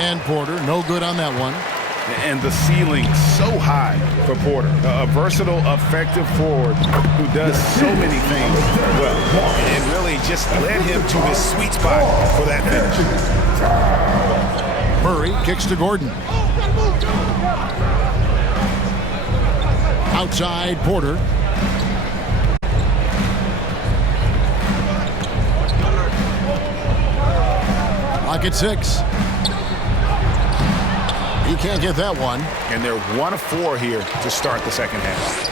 And Porter, no good on that one. And the ceiling so high for Porter. A versatile, effective forward who does so many things well. And really just led him to his sweet spot for that finish. Murray kicks to Gordon. Outside, Porter. Lock at 6. He can't get that one. And they're 1 of 4 here to start the second half.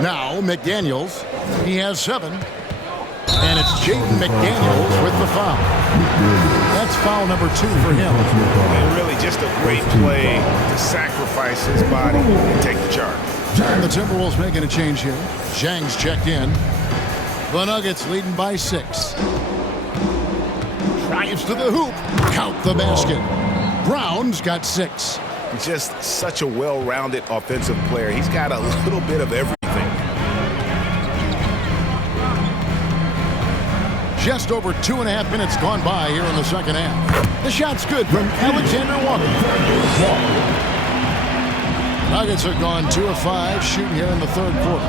Now McDaniels. He has 7. And it's Jaden McDaniels with the foul. That's foul number 2 for him. And really just a great play to sacrifice his body and take the charge. And the Timberwolves making a change here. Zhang's checked in. The Nuggets leading by 6. Drives to the hoop. Count the basket. Brown's got 6. Just such a well-rounded offensive player. He's got a little bit of everything. Just over 2.5 minutes gone by here in the second half. The shot's good from Alexander Walker. Nuggets are gone 2 of 5 shooting here in the third quarter.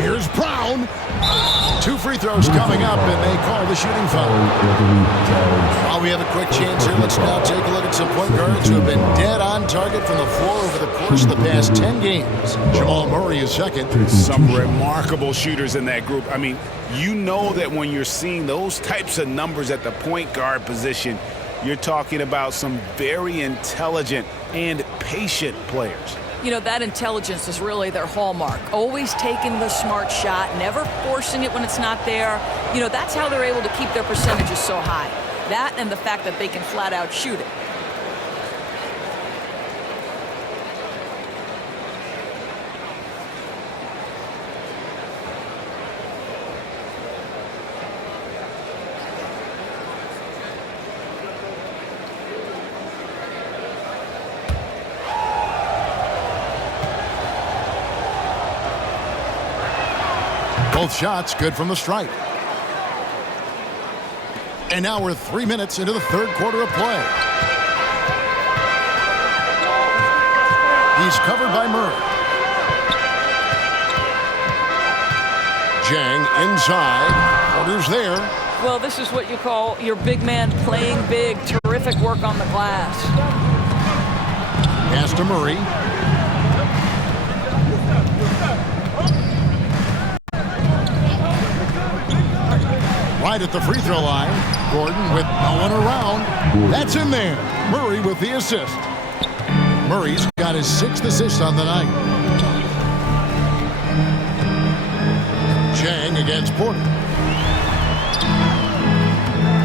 Here's Brown. 2 free throws coming up, and they call the shooting foul. While we have a quick chance here, let's now take a look at some point guards who have been dead on target from the floor over the course of the past 10 games. Jamal Murray is second. Some remarkable shooters in that group. I mean, you know that when you're seeing those types of numbers at the point guard position, you're talking about some very intelligent and patient players. You know, that intelligence is really their hallmark. Always taking the smart shot, never forcing it when it's not there. You know, that's how they're able to keep their percentages so high. That and the fact that they can flat out shoot it. Both shots good from the stripe. And now we're 3 minutes into the third quarter of play. He's covered by Murray. Jang inside. Porter's there. Well, this is what you call your big man playing big. Terrific work on the glass. Pass to Murray. Right at the free throw line. Gordon with no one around. That's in there. Murray with the assist. Murray's got his 6th assist on the night. Jang against Porter.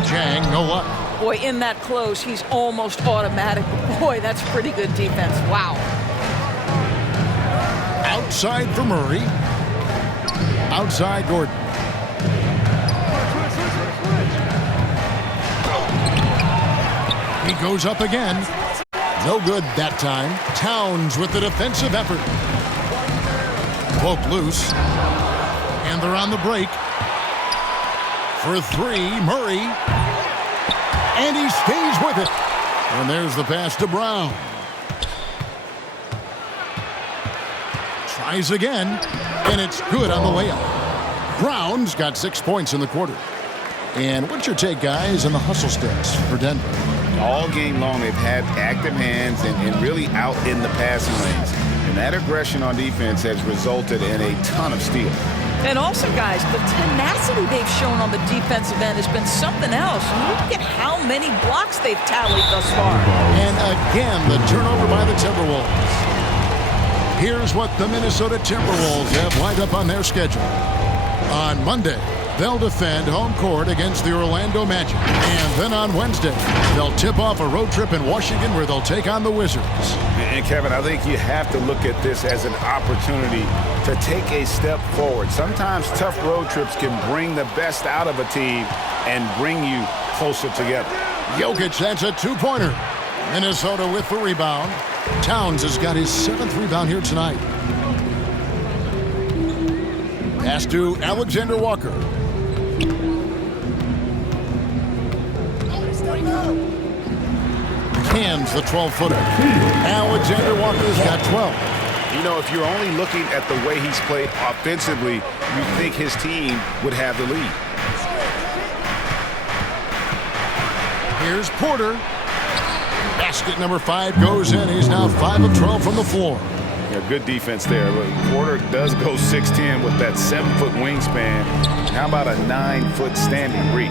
Jang, no luck. Boy, in that close, he's almost automatic. Boy, that's pretty good defense. Wow. Outside for Murray. Outside Gordon. He goes up again. No good that time. Towns with the defensive effort. Poke loose. And they're on the break. For 3, Murray. And he stays with it. And there's the pass to Brown. Tries again. And it's good on the layup. Brown's got 6 points in the quarter. And what's your take, guys, on the hustle stats for Denver? All game long, they've had active hands and really out in the passing lanes. And that aggression on defense has resulted in a ton of steals. And also, guys, the tenacity they've shown on the defensive end has been something else. Look at how many blocks they've tallied thus far. And again, the turnover by the Timberwolves. Here's what the Minnesota Timberwolves have lined up on their schedule. On Monday, they'll defend home court against the Orlando Magic. And then on Wednesday, they'll tip off a road trip in Washington where they'll take on the Wizards. And Kevin, I think you have to look at this as an opportunity to take a step forward. Sometimes tough road trips can bring the best out of a team and bring you closer together. Jokic, that's a 2-pointer. Minnesota with the rebound. Towns has got his 7th rebound here tonight. Pass to Alexander Walker. Hands the 12-footer. Alexander Walker's got 12. You know, if you're only looking at the way he's played offensively, you think his team would have the lead. Here's Porter. Basket number 5 goes in. He's now 5 of 12 from the floor. Yeah, good defense there. Porter does go 6'10" with that 7-foot wingspan. How about a 9-foot standing reach?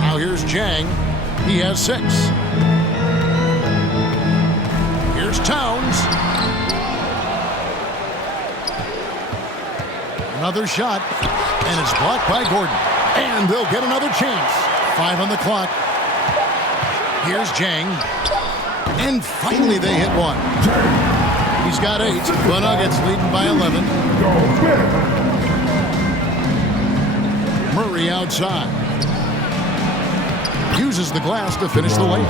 Now here's Jang. He has 6. Here's Towns. Another shot, and it's blocked by Gordon. And they'll get another chance. 5 on the clock. Here's Jang. And finally they hit one. He's got 8. The Nuggets leading by 11. Murray outside. Uses the glass to finish the layup.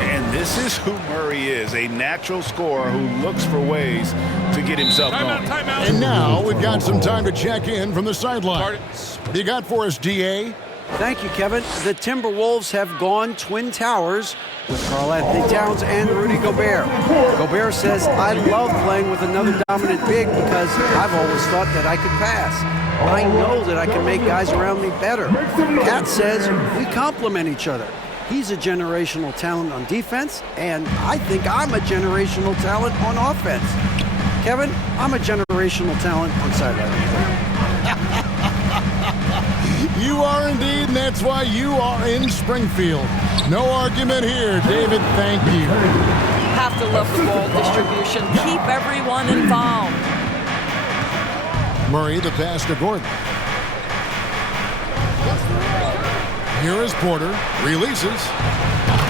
And This is who Murray is, a natural scorer who looks for ways to get himself going. And now we've got some time to check in from the sidelines. What do you got for us, DA? Thank you, Kevin. The Timberwolves have gone Twin Towers with Karl-Anthony Towns and Rudy Gobert. Gobert says, I love playing with another dominant big because I've always thought that I could pass. I know that I can make guys around me better. Cat says we complement each other. He's a generational talent on defense, and I think I'm a generational talent on offense. Kevin, I'm a generational talent on sideline. You are indeed, and that's why you are in Springfield. No argument here, David. Thank you. Have to love the ball distribution. Keep everyone involved. Murray, the pass to Gordon. Here is Porter. Releases.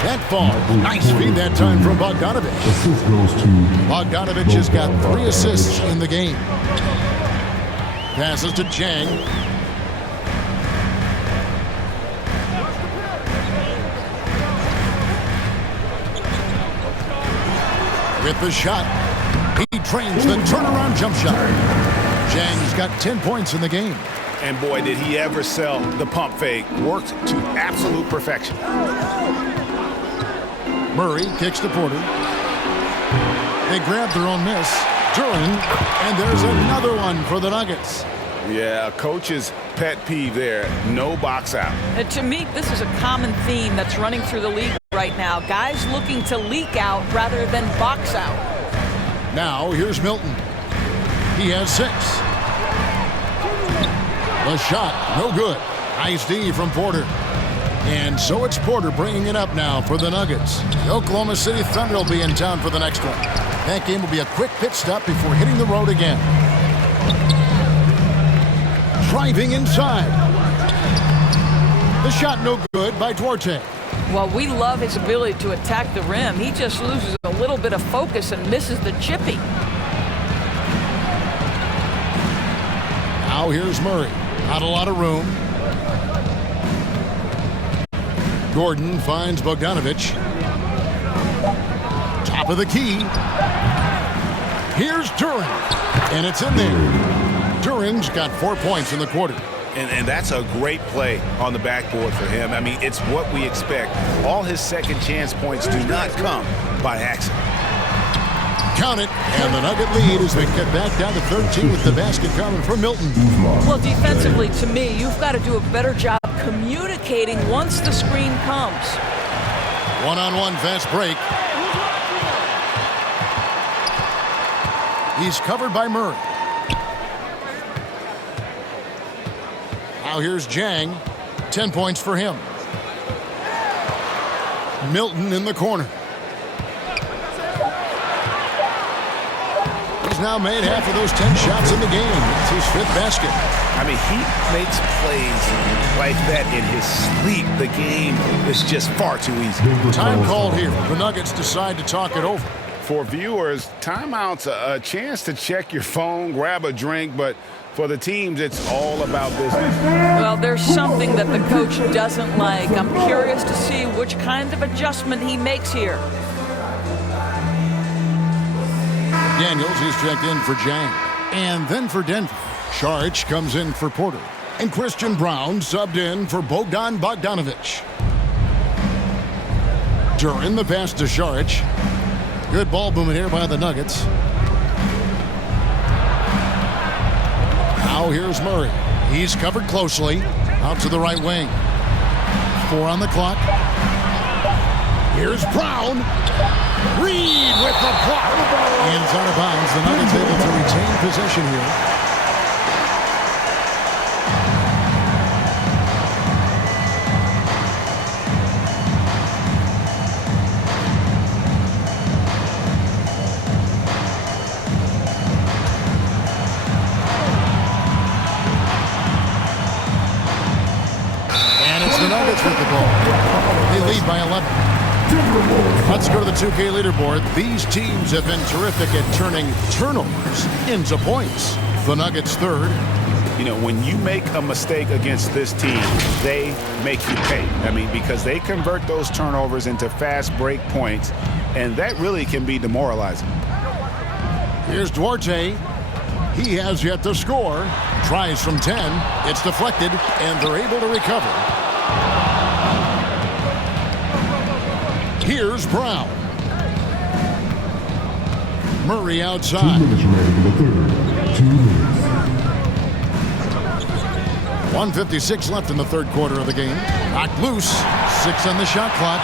That ball. Nice feed that time from Bogdanovich. Bogdanovich has got 3 assists in the game. Passes to Chang. With the shot, he trains the turnaround jump shot. Chang's got 10 points in the game. And boy, did he ever sell the pump fake. Worked to absolute perfection. Murray kicks to Porter. They grab their own miss. Duran, and there's another one for the Nuggets. Yeah, coach's pet peeve there. No box out. To me, this is a common theme that's running through the league right now. Guys looking to leak out rather than box out. Now, here's Milton. He has 6. The shot, no good. Nice D from Porter. And so it's Porter bringing it up now for the Nuggets. The Oklahoma City Thunder will be in town for the next one. That game will be a quick pit stop before hitting the road again. Driving inside. The shot no good by Duarte. Well, we love his ability to attack the rim. He just loses a little bit of focus and misses the chippy. Now here's Murray. Not a lot of room. Gordon finds Bogdanovich. Top of the key. Here's Duran. And it's in there. Duran's got 4 points in the quarter. And that's a great play on the backboard for him. I mean, it's what we expect. All his second chance points do not come by accident. Count it, and the Nugget lead as they get back down to 13 with the basket coming from Milton. Well, defensively, to me, you've got to do a better job communicating once the screen comes. One-on-one fast break. He's covered by Murray. Now here's Jang. 10 points for him. Milton in the corner. He's now made half of those 10 shots in the game. It's his 5th basket. I mean, he makes plays like that in his sleep. The game is just far too easy. Time called here. The Nuggets decide to talk it over. For viewers, timeout's a chance to check your phone, grab a drink, but for the teams, it's all about business. Well, there's something that the coach doesn't like. I'm curious to see which kind of adjustment he makes here. Daniels, he's checked in for Jang. And then for Denver, Saric comes in for Porter. And Christian Brown subbed in for Bogdan Bogdanovich. Duran the pass to Saric. Good ball movement here by the Nuggets. Now here's Murray. He's covered closely. Out to the right wing. 4 on the clock. Here's Brown. Reed with the block. And it's out of bounds. The Nuggets able to retain possession here. Nuggets with the ball. They lead by 11. Let's go to the 2K leaderboard. These teams have been terrific at turning turnovers into points. The Nuggets 3rd, You know, when you make a mistake against this team, they make you pay. I mean, because they convert those turnovers into fast break points, and that really can be demoralizing. Here's Duarte. He has yet to score. Tries from 10. It's deflected, and they're able to recover. Here's Brown. Murray outside. 2 minutes remaining in the third. 2 minutes. 1:56 left in the third quarter of the game. Knocked loose. 6 on the shot clock.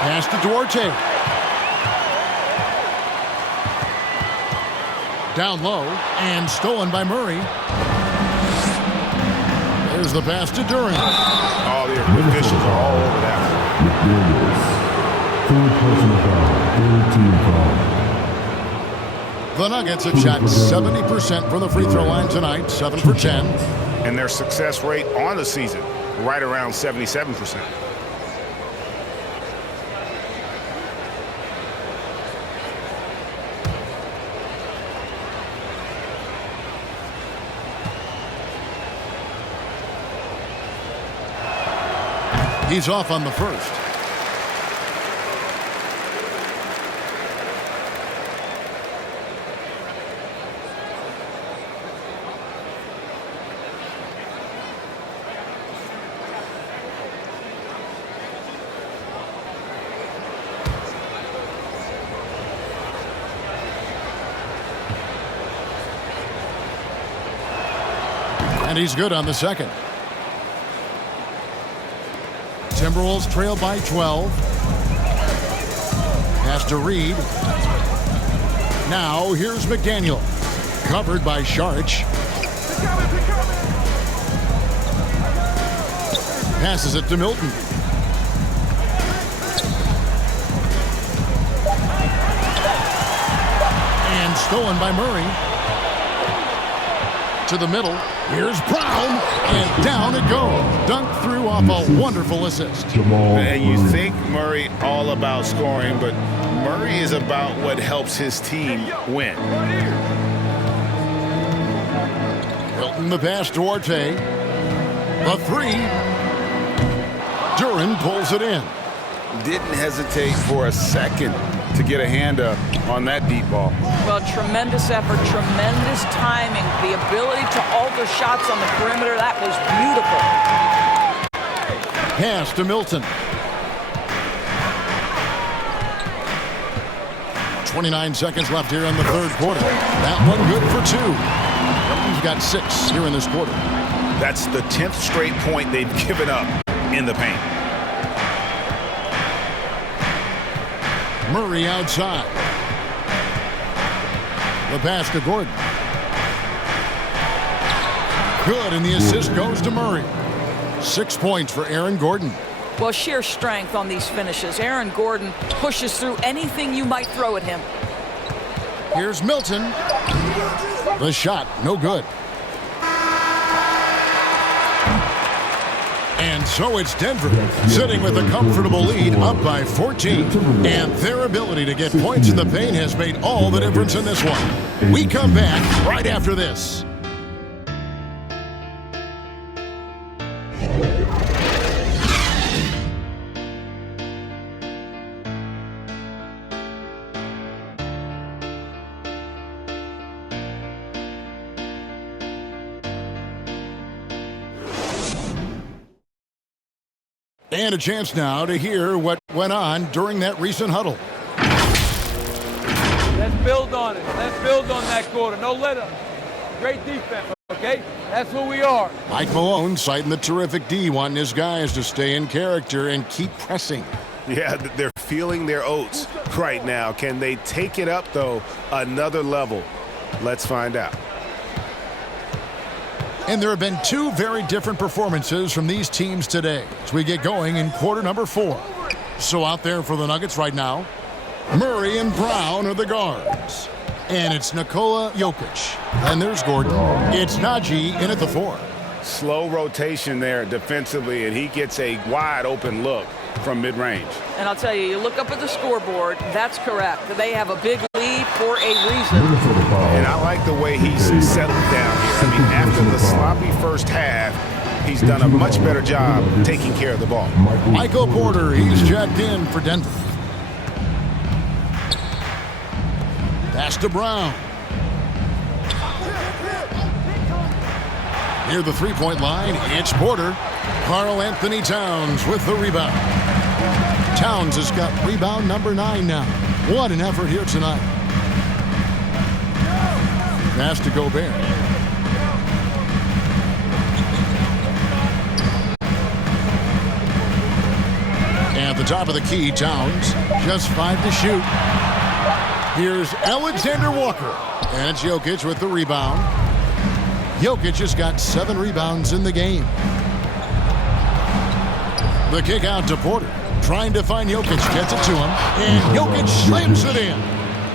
Pass to Duarte. Down low and stolen by Murray. There's the pass to Durant. All the officials are all over that one. Third personal foul. Third team foul. The Nuggets have shot 70% from the free throw line tonight, 7 for 10. And their success rate on the season, right around 77%. He's off on the first. And he's good on the second. Timberwolves trail by 12. Pass to Reed. Now here's McDaniel. Covered by Sharch. Passes it to Milton. And stolen by Murray. To the middle. Here's Brown, and down it goes. Dunked through off a wonderful assist. And you think Murray all about scoring, but Murray is about what helps his team win. Hilton the pass to Duarte. The three. Durant pulls it in. Didn't hesitate for a second to get a hand up on that deep ball. Well, tremendous effort, tremendous timing, the ability to alter shots on the perimeter. That was beautiful. Pass to Milton. 29 seconds left here in the third quarter. That one good for 2. Milton's got 6 here in this quarter. That's the 10th straight point they've given up in the paint. Murray outside. The pass to Gordon. Good, and the assist goes to Murray. 6 points for Aaron Gordon. Well, sheer strength on these finishes. Aaron Gordon pushes through anything you might throw at him. Here's Milton. The shot, no good. And so it's Denver, sitting with a comfortable lead, up by 14. And their ability to get points in the paint has made all the difference in this one. We come back right after this. And a chance now to hear what went on during that recent huddle. Let's build on it. Let's build on that quarter. No let up. Great defense, okay? That's who we are. Mike Malone citing the terrific D, wanting his guys to stay in character and keep pressing. Yeah, they're feeling their oats right now. Can they take it up, though, another level? Let's find out. And there have been 2 very different performances from these teams today as we get going in quarter number 4. So out there for the Nuggets right now, Murray and Brown are the guards. And it's Nikola Jokic. And there's Gordon. It's Najee in at the 4. Slow rotation there defensively, and he gets a wide open look from mid-range. And I'll tell you, you look up at the scoreboard, that's correct. They have a big lead, for a reason. And I like the way he's settled down here. I mean, after the sloppy first half, he's done a much better job taking care of the ball. Michael Porter, he's checked in for Denver. Pass to Brown. Near the three-point line, it's Porter. Karl-Anthony Towns with the rebound. Towns has got rebound number 9 now. What an effort here tonight. Pass to Gobert. At the top of the key, Towns, just 5 to shoot. Here's Alexander Walker. And it's Jokic with the rebound. Jokic has got 7 rebounds in the game. The kick out to Porter. Trying to find Jokic. Gets it to him. And Jokic slams it in.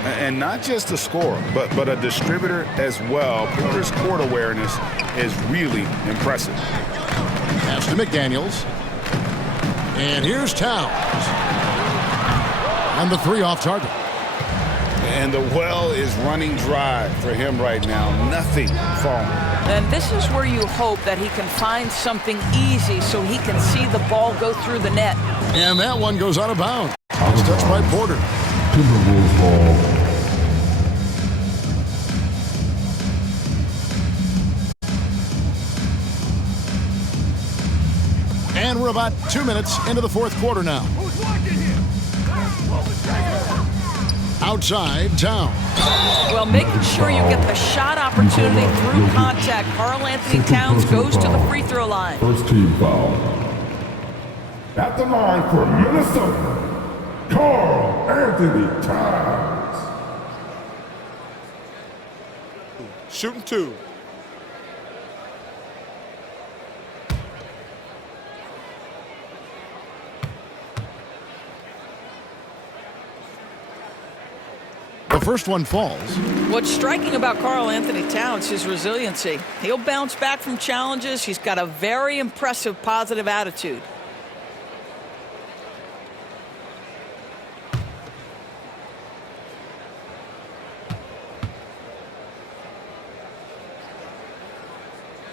And not just a scorer, but a distributor as well. Porter's court awareness is really impressive. Pass to McDaniels. And here's Towns. And the 3 off target. And the well is running dry for him right now. Nothing falling. And this is where you hope that he can find something easy so he can see the ball go through the net. And that one goes out of bounds. It's touched by Porter. Timberwolves ball. And we're about 2 minutes into the fourth quarter now. Outside, Towns. Well, making sure you get the shot opportunity through contact. Karl-Anthony Towns goes to the free throw line. First team foul. At the line for Minnesota, Karl-Anthony Towns. Shooting 2. The first one falls. What's striking about Karl-Anthony Towns is his resiliency. He'll bounce back from challenges. He's got a very impressive positive attitude.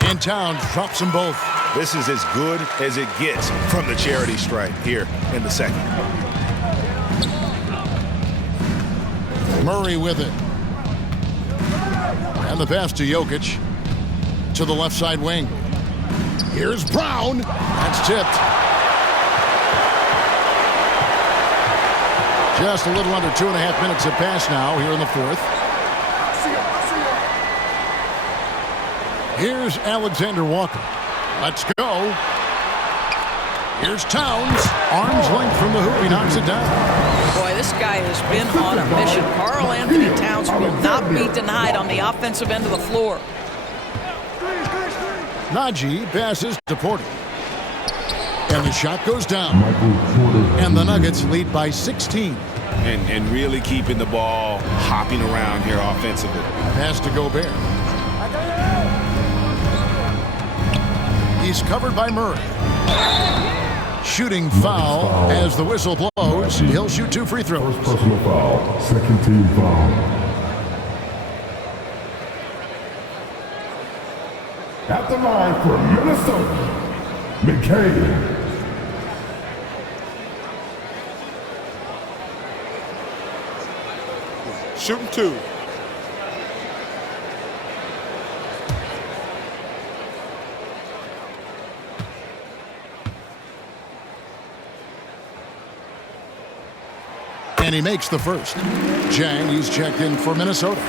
And Towns drops them both. This is as good as it gets from the charity stripe here in the second. Murray with it. And the pass to Jokic. To the left side wing. Here's Brown. That's tipped. Just a little under 2.5 minutes have passed now here in the fourth. Here's Alexander Walker. Let's go. Here's Towns. Arm's length from the hoop. He knocks it down. Boy, this guy has been on a mission. Karl-Anthony Towns will not be denied on the offensive end of the floor. Najee passes to Porter. And the shot goes down. And the Nuggets lead by 16. And really keeping the ball hopping around here offensively. Pass to Gobert. He's covered by Murray. Shooting foul as the whistle blows. He'll shoot 2 free throws. First personal foul. Second team foul. At the line for Minnesota, McCain. Shooting 2. And he makes the first. Jang, he's checked in for Minnesota.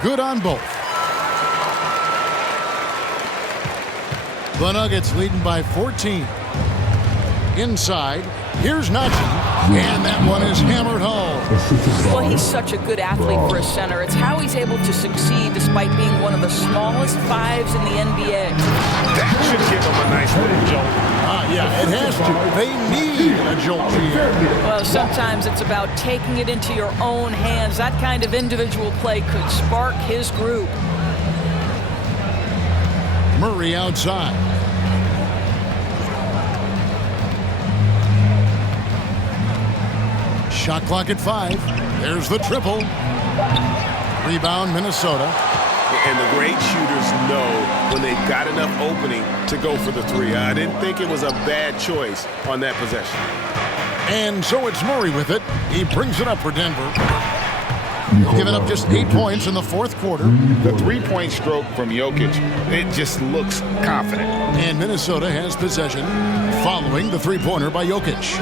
Good on both. The Nuggets leading by 14. Inside, here's Najee, and that one is hammered home. Well, he's such a good athlete for a center. It's how he's able to succeed despite being one of the smallest 5s in the NBA. That should give him a nice little jolt. Yeah, it has to. They need a jolt GM. Well, sometimes it's about taking it into your own hands. That kind of individual play could spark his group. Murray outside. Shot clock at 5. There's the triple. Rebound, Minnesota. And the great shooters know when they've got enough opening to go for the three. I didn't think it was a bad choice on that possession. And so it's Murray with it. He brings it up for Denver. Giving up just 8 points in the fourth quarter. The three-point stroke from Jokic, it just looks confident. And Minnesota has possession following the three-pointer by Jokic.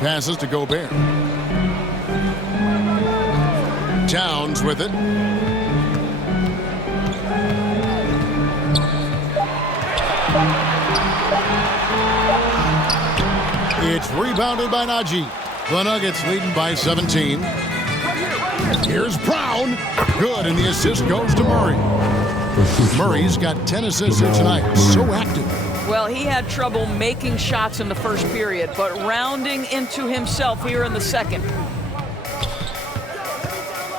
Passes to Gobert. Towns with it. It's rebounded by Najee. The Nuggets leading by 17. Here's Brown. Good, and the assist goes to Murray. Murray's got 10 assists here tonight. So active. Well, he had trouble making shots in the first period, but rounding into himself here in the second.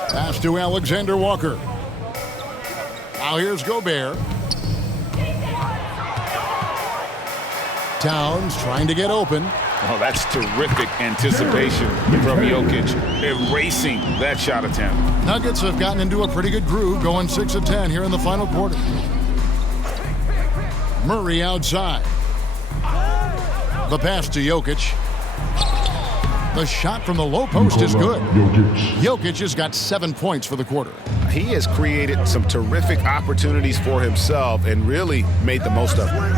Pass to Alexander Walker. Now here's Gobert. Towns trying to get open. Oh, that's terrific anticipation from Jokic, erasing that shot attempt. Nuggets have gotten into a pretty good groove, going 6 of 10 here in the final quarter. Murray outside. The pass to Jokic. The shot from the low post is good. Jokic has got 7 points for the quarter. He has created some terrific opportunities for himself and really made the most of them.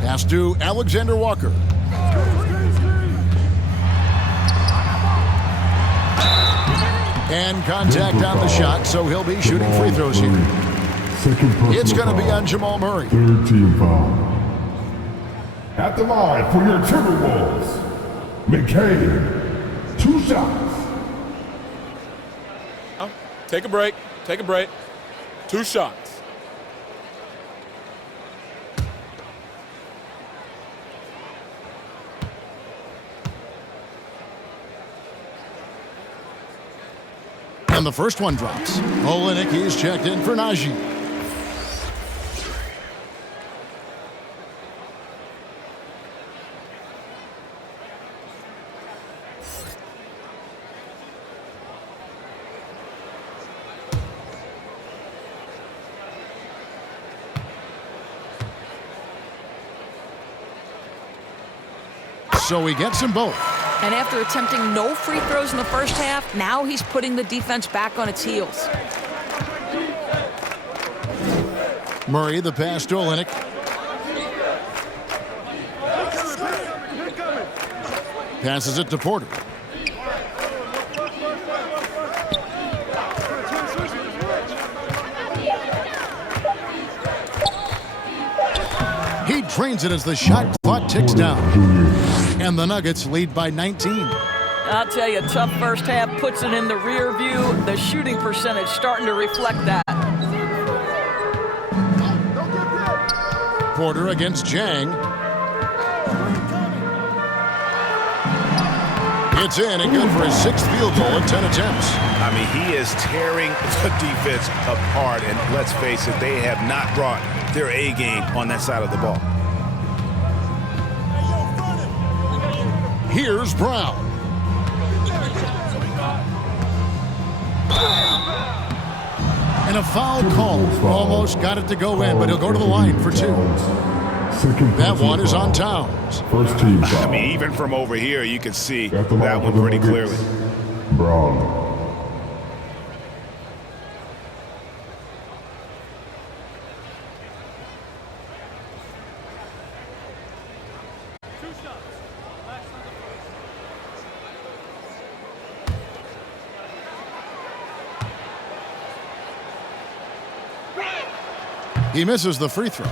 Pass to Alexander Walker. And contact on the shot, so he'll be shooting free throws here. It's going to be on Jamal Murray. Third team foul. At the line for your Timberwolves, McCain, 2 shots. Oh, take a break. Take a break. 2 shots. And the first one drops. Olynyk is checked in for Najee. So he gets them both. And after attempting no free throws in the first half, now he's putting the defense back on its heels. Murray, the pass to Olynyk. Passes it to Porter. He drains it as the shot clock ticks down. And the Nuggets lead by 19. I'll tell you, tough first half puts it in the rear view. The shooting percentage starting to reflect that. Porter against Jang. It's in and good for his 6th field goal in 10 attempts. I mean, he is tearing the defense apart, and let's face it, they have not brought their A game on that side of the ball. Here's Brown. And a foul call. Almost got it to go in, but he'll go to the line for 2. That one is on Towns. First team foul. I mean, even from over here, you can see that one pretty clearly. Brown. He misses the free throw.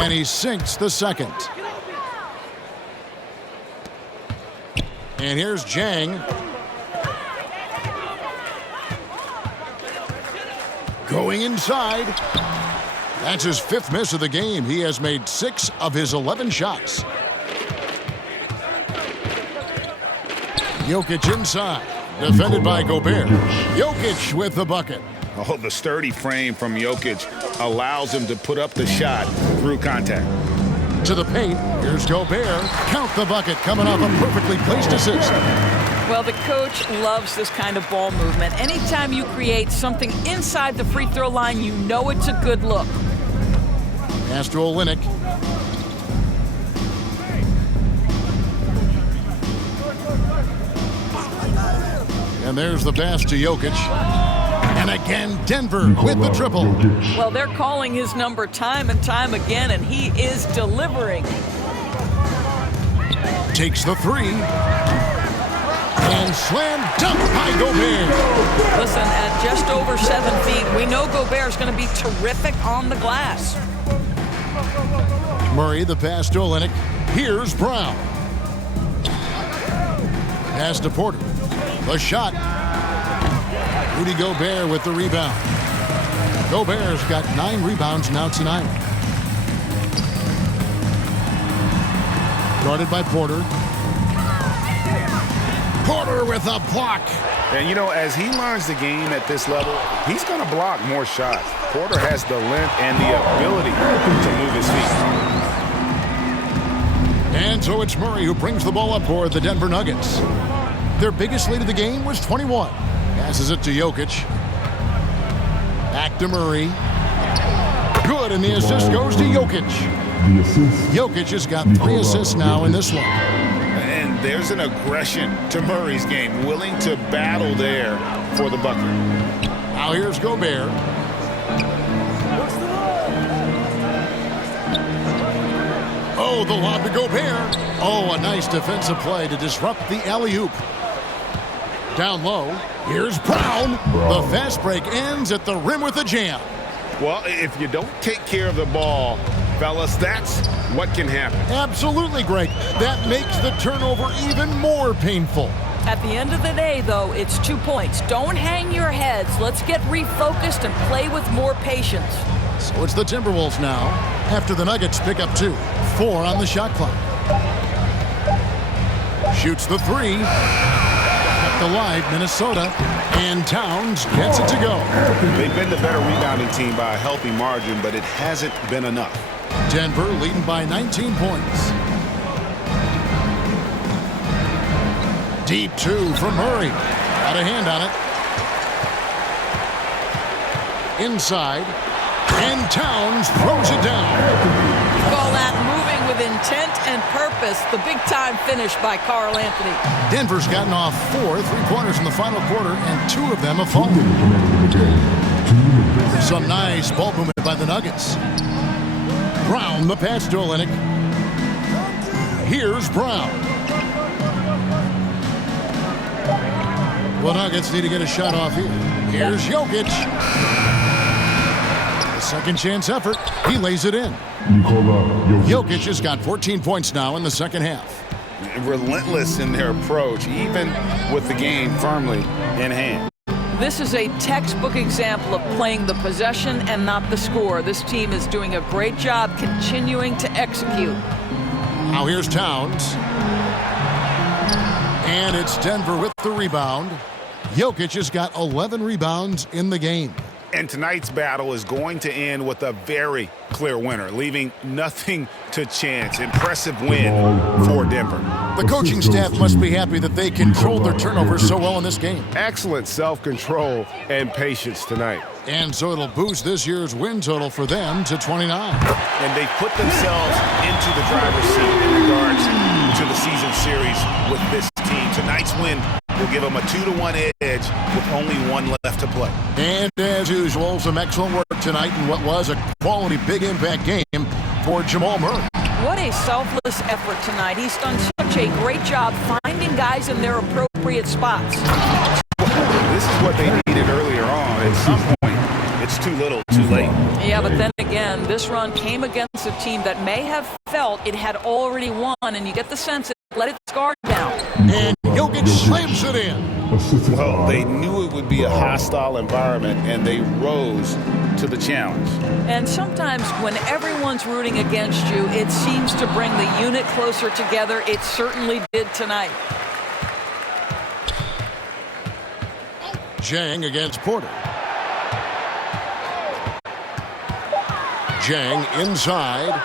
And he sinks the second. And here's Jang. Going inside. That's his 5th miss of the game. He has made 6 of his 11 shots. Jokic inside. Defended by Gobert. Jokic with the bucket. Oh, the sturdy frame from Jokic allows him to put up the shot through contact. To the paint. Here's Gobert. Count the bucket coming off a perfectly placed assist. Well, the coach loves this kind of ball movement. Anytime you create something inside the free throw line, you know it's a good look. Pass to Olynyk. And there's the pass to Jokic. And again, Denver with the triple. Well, they're calling his number time and time again, and he is delivering. Takes the 3. And slam dunk by Gobert. Listen, at just over 7 feet, we know Gobert is going to be terrific on the glass. Murray, the pass to Olynyk. Here's Brown. Pass to Porter. The shot. Rudy Gobert with the rebound. Gobert's got 9 rebounds now tonight. Guarded by Porter. Porter with a block. And, you know, as he learns the game at this level, he's going to block more shots. Porter has the length and the ability to move his feet. And so it's Murray who brings the ball up for the Denver Nuggets. Their biggest lead of the game was 21. Passes it to Jokic. Back to Murray. Good, and the assist goes to Jokic. Jokic has got 3 assists now in this one. And there's an aggression to Murray's game, willing to battle there for the bucket. Now here's Gobert. Oh, the lob to Gobert. Oh, a nice defensive play to disrupt the alley-oop. Down low, here's Brown. The fast break ends at the rim with a jam. Well, if you don't take care of the ball, fellas, that's what can happen. Absolutely, Greg. That makes the turnover even more painful. At the end of the day, though, it's 2 points. Don't hang your heads. Let's get refocused and play with more patience. So it's the Timberwolves now, after the Nuggets pick up 2. 4 on the shot clock. Shoots the 3. Alive, Minnesota, and Towns gets it to go. They've been the better rebounding team by a healthy margin, but it hasn't been enough. Denver leading by 19 points. Deep 2 from Murray. Got a hand on it. Inside, and Towns throws it down. Call that moving with intent and purpose. The big-time finish by Karl-Anthony. Denver's gotten off 4 3-pointers in the final quarter, and 2 of them have fallen. Some nice ball movement by the Nuggets. Brown, the pass to Olynyk. Here's Brown. The Nuggets need to get a shot off here. Here's Jokic. Second chance effort. He lays it in. Jokic has got 14 points now in the second half. Relentless in their approach, even with the game firmly in hand. This is a textbook example of playing the possession and not the score. This team is doing a great job continuing to execute. Now here's Towns. And it's Denver with the rebound. Jokic has got 11 rebounds in the game. And tonight's battle is going to end with a very clear winner, leaving nothing to chance. Impressive win for Denver. The coaching staff must be happy that they controlled their turnovers so well in this game. Excellent self-control and patience tonight. And so it'll boost this year's win total for them to 29. And they put themselves into the driver's seat in regards to the season series with this team. Tonight's win will give them a 2-1 edge with only 1 left to play. And as usual, some excellent work tonight in what was a quality big impact game for Jamal Murray. What a selfless effort tonight. He's done such a great job finding guys in their appropriate spots. This is what they needed earlier on. At some point, It's too little, too late. Yeah, but then again, this run came against a team that may have felt it had already won, and you get the sense it let its guard down. And Jokic slams it in. Well, they knew it would be a hostile environment, and they rose to the challenge. And sometimes when everyone's rooting against you, it seems to bring the unit closer together. It certainly did tonight. Jang against Porter. Jang inside.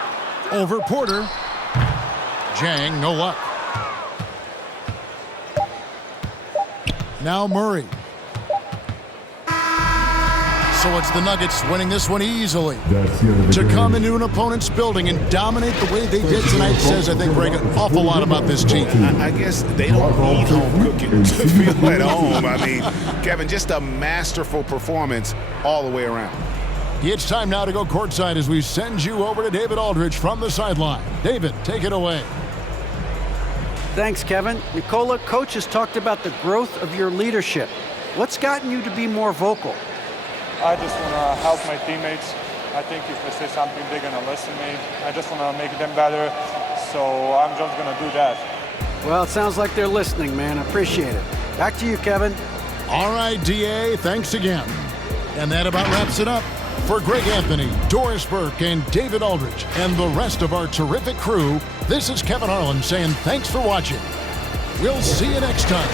Over Porter. Jang, no luck. Now Murray. So it's the Nuggets winning this one easily. To come into an opponent's building and dominate the way they did tonight says, I think, Greg, an awful lot about this team. I guess they don't need home cooking to feel at home. I mean, Kevin, just a masterful performance all the way around. It's time now to go courtside as we send you over to David Aldridge from the sideline. David, take it away. Thanks, Kevin. Nikola, coach has talked about the growth of your leadership. What's gotten you to be more vocal? I just want to help my teammates. I think if I say something, they're going to listen to me. I just want to make them better, so I'm just going to do that. Well, it sounds like they're listening, man. I appreciate it. Back to you, Kevin. All right, DA, thanks again. And that about wraps it up. For Greg Anthony, Doris Burke, and David Aldridge, and the rest of our terrific crew, this is Kevin Harlan saying thanks for watching. We'll see you next time.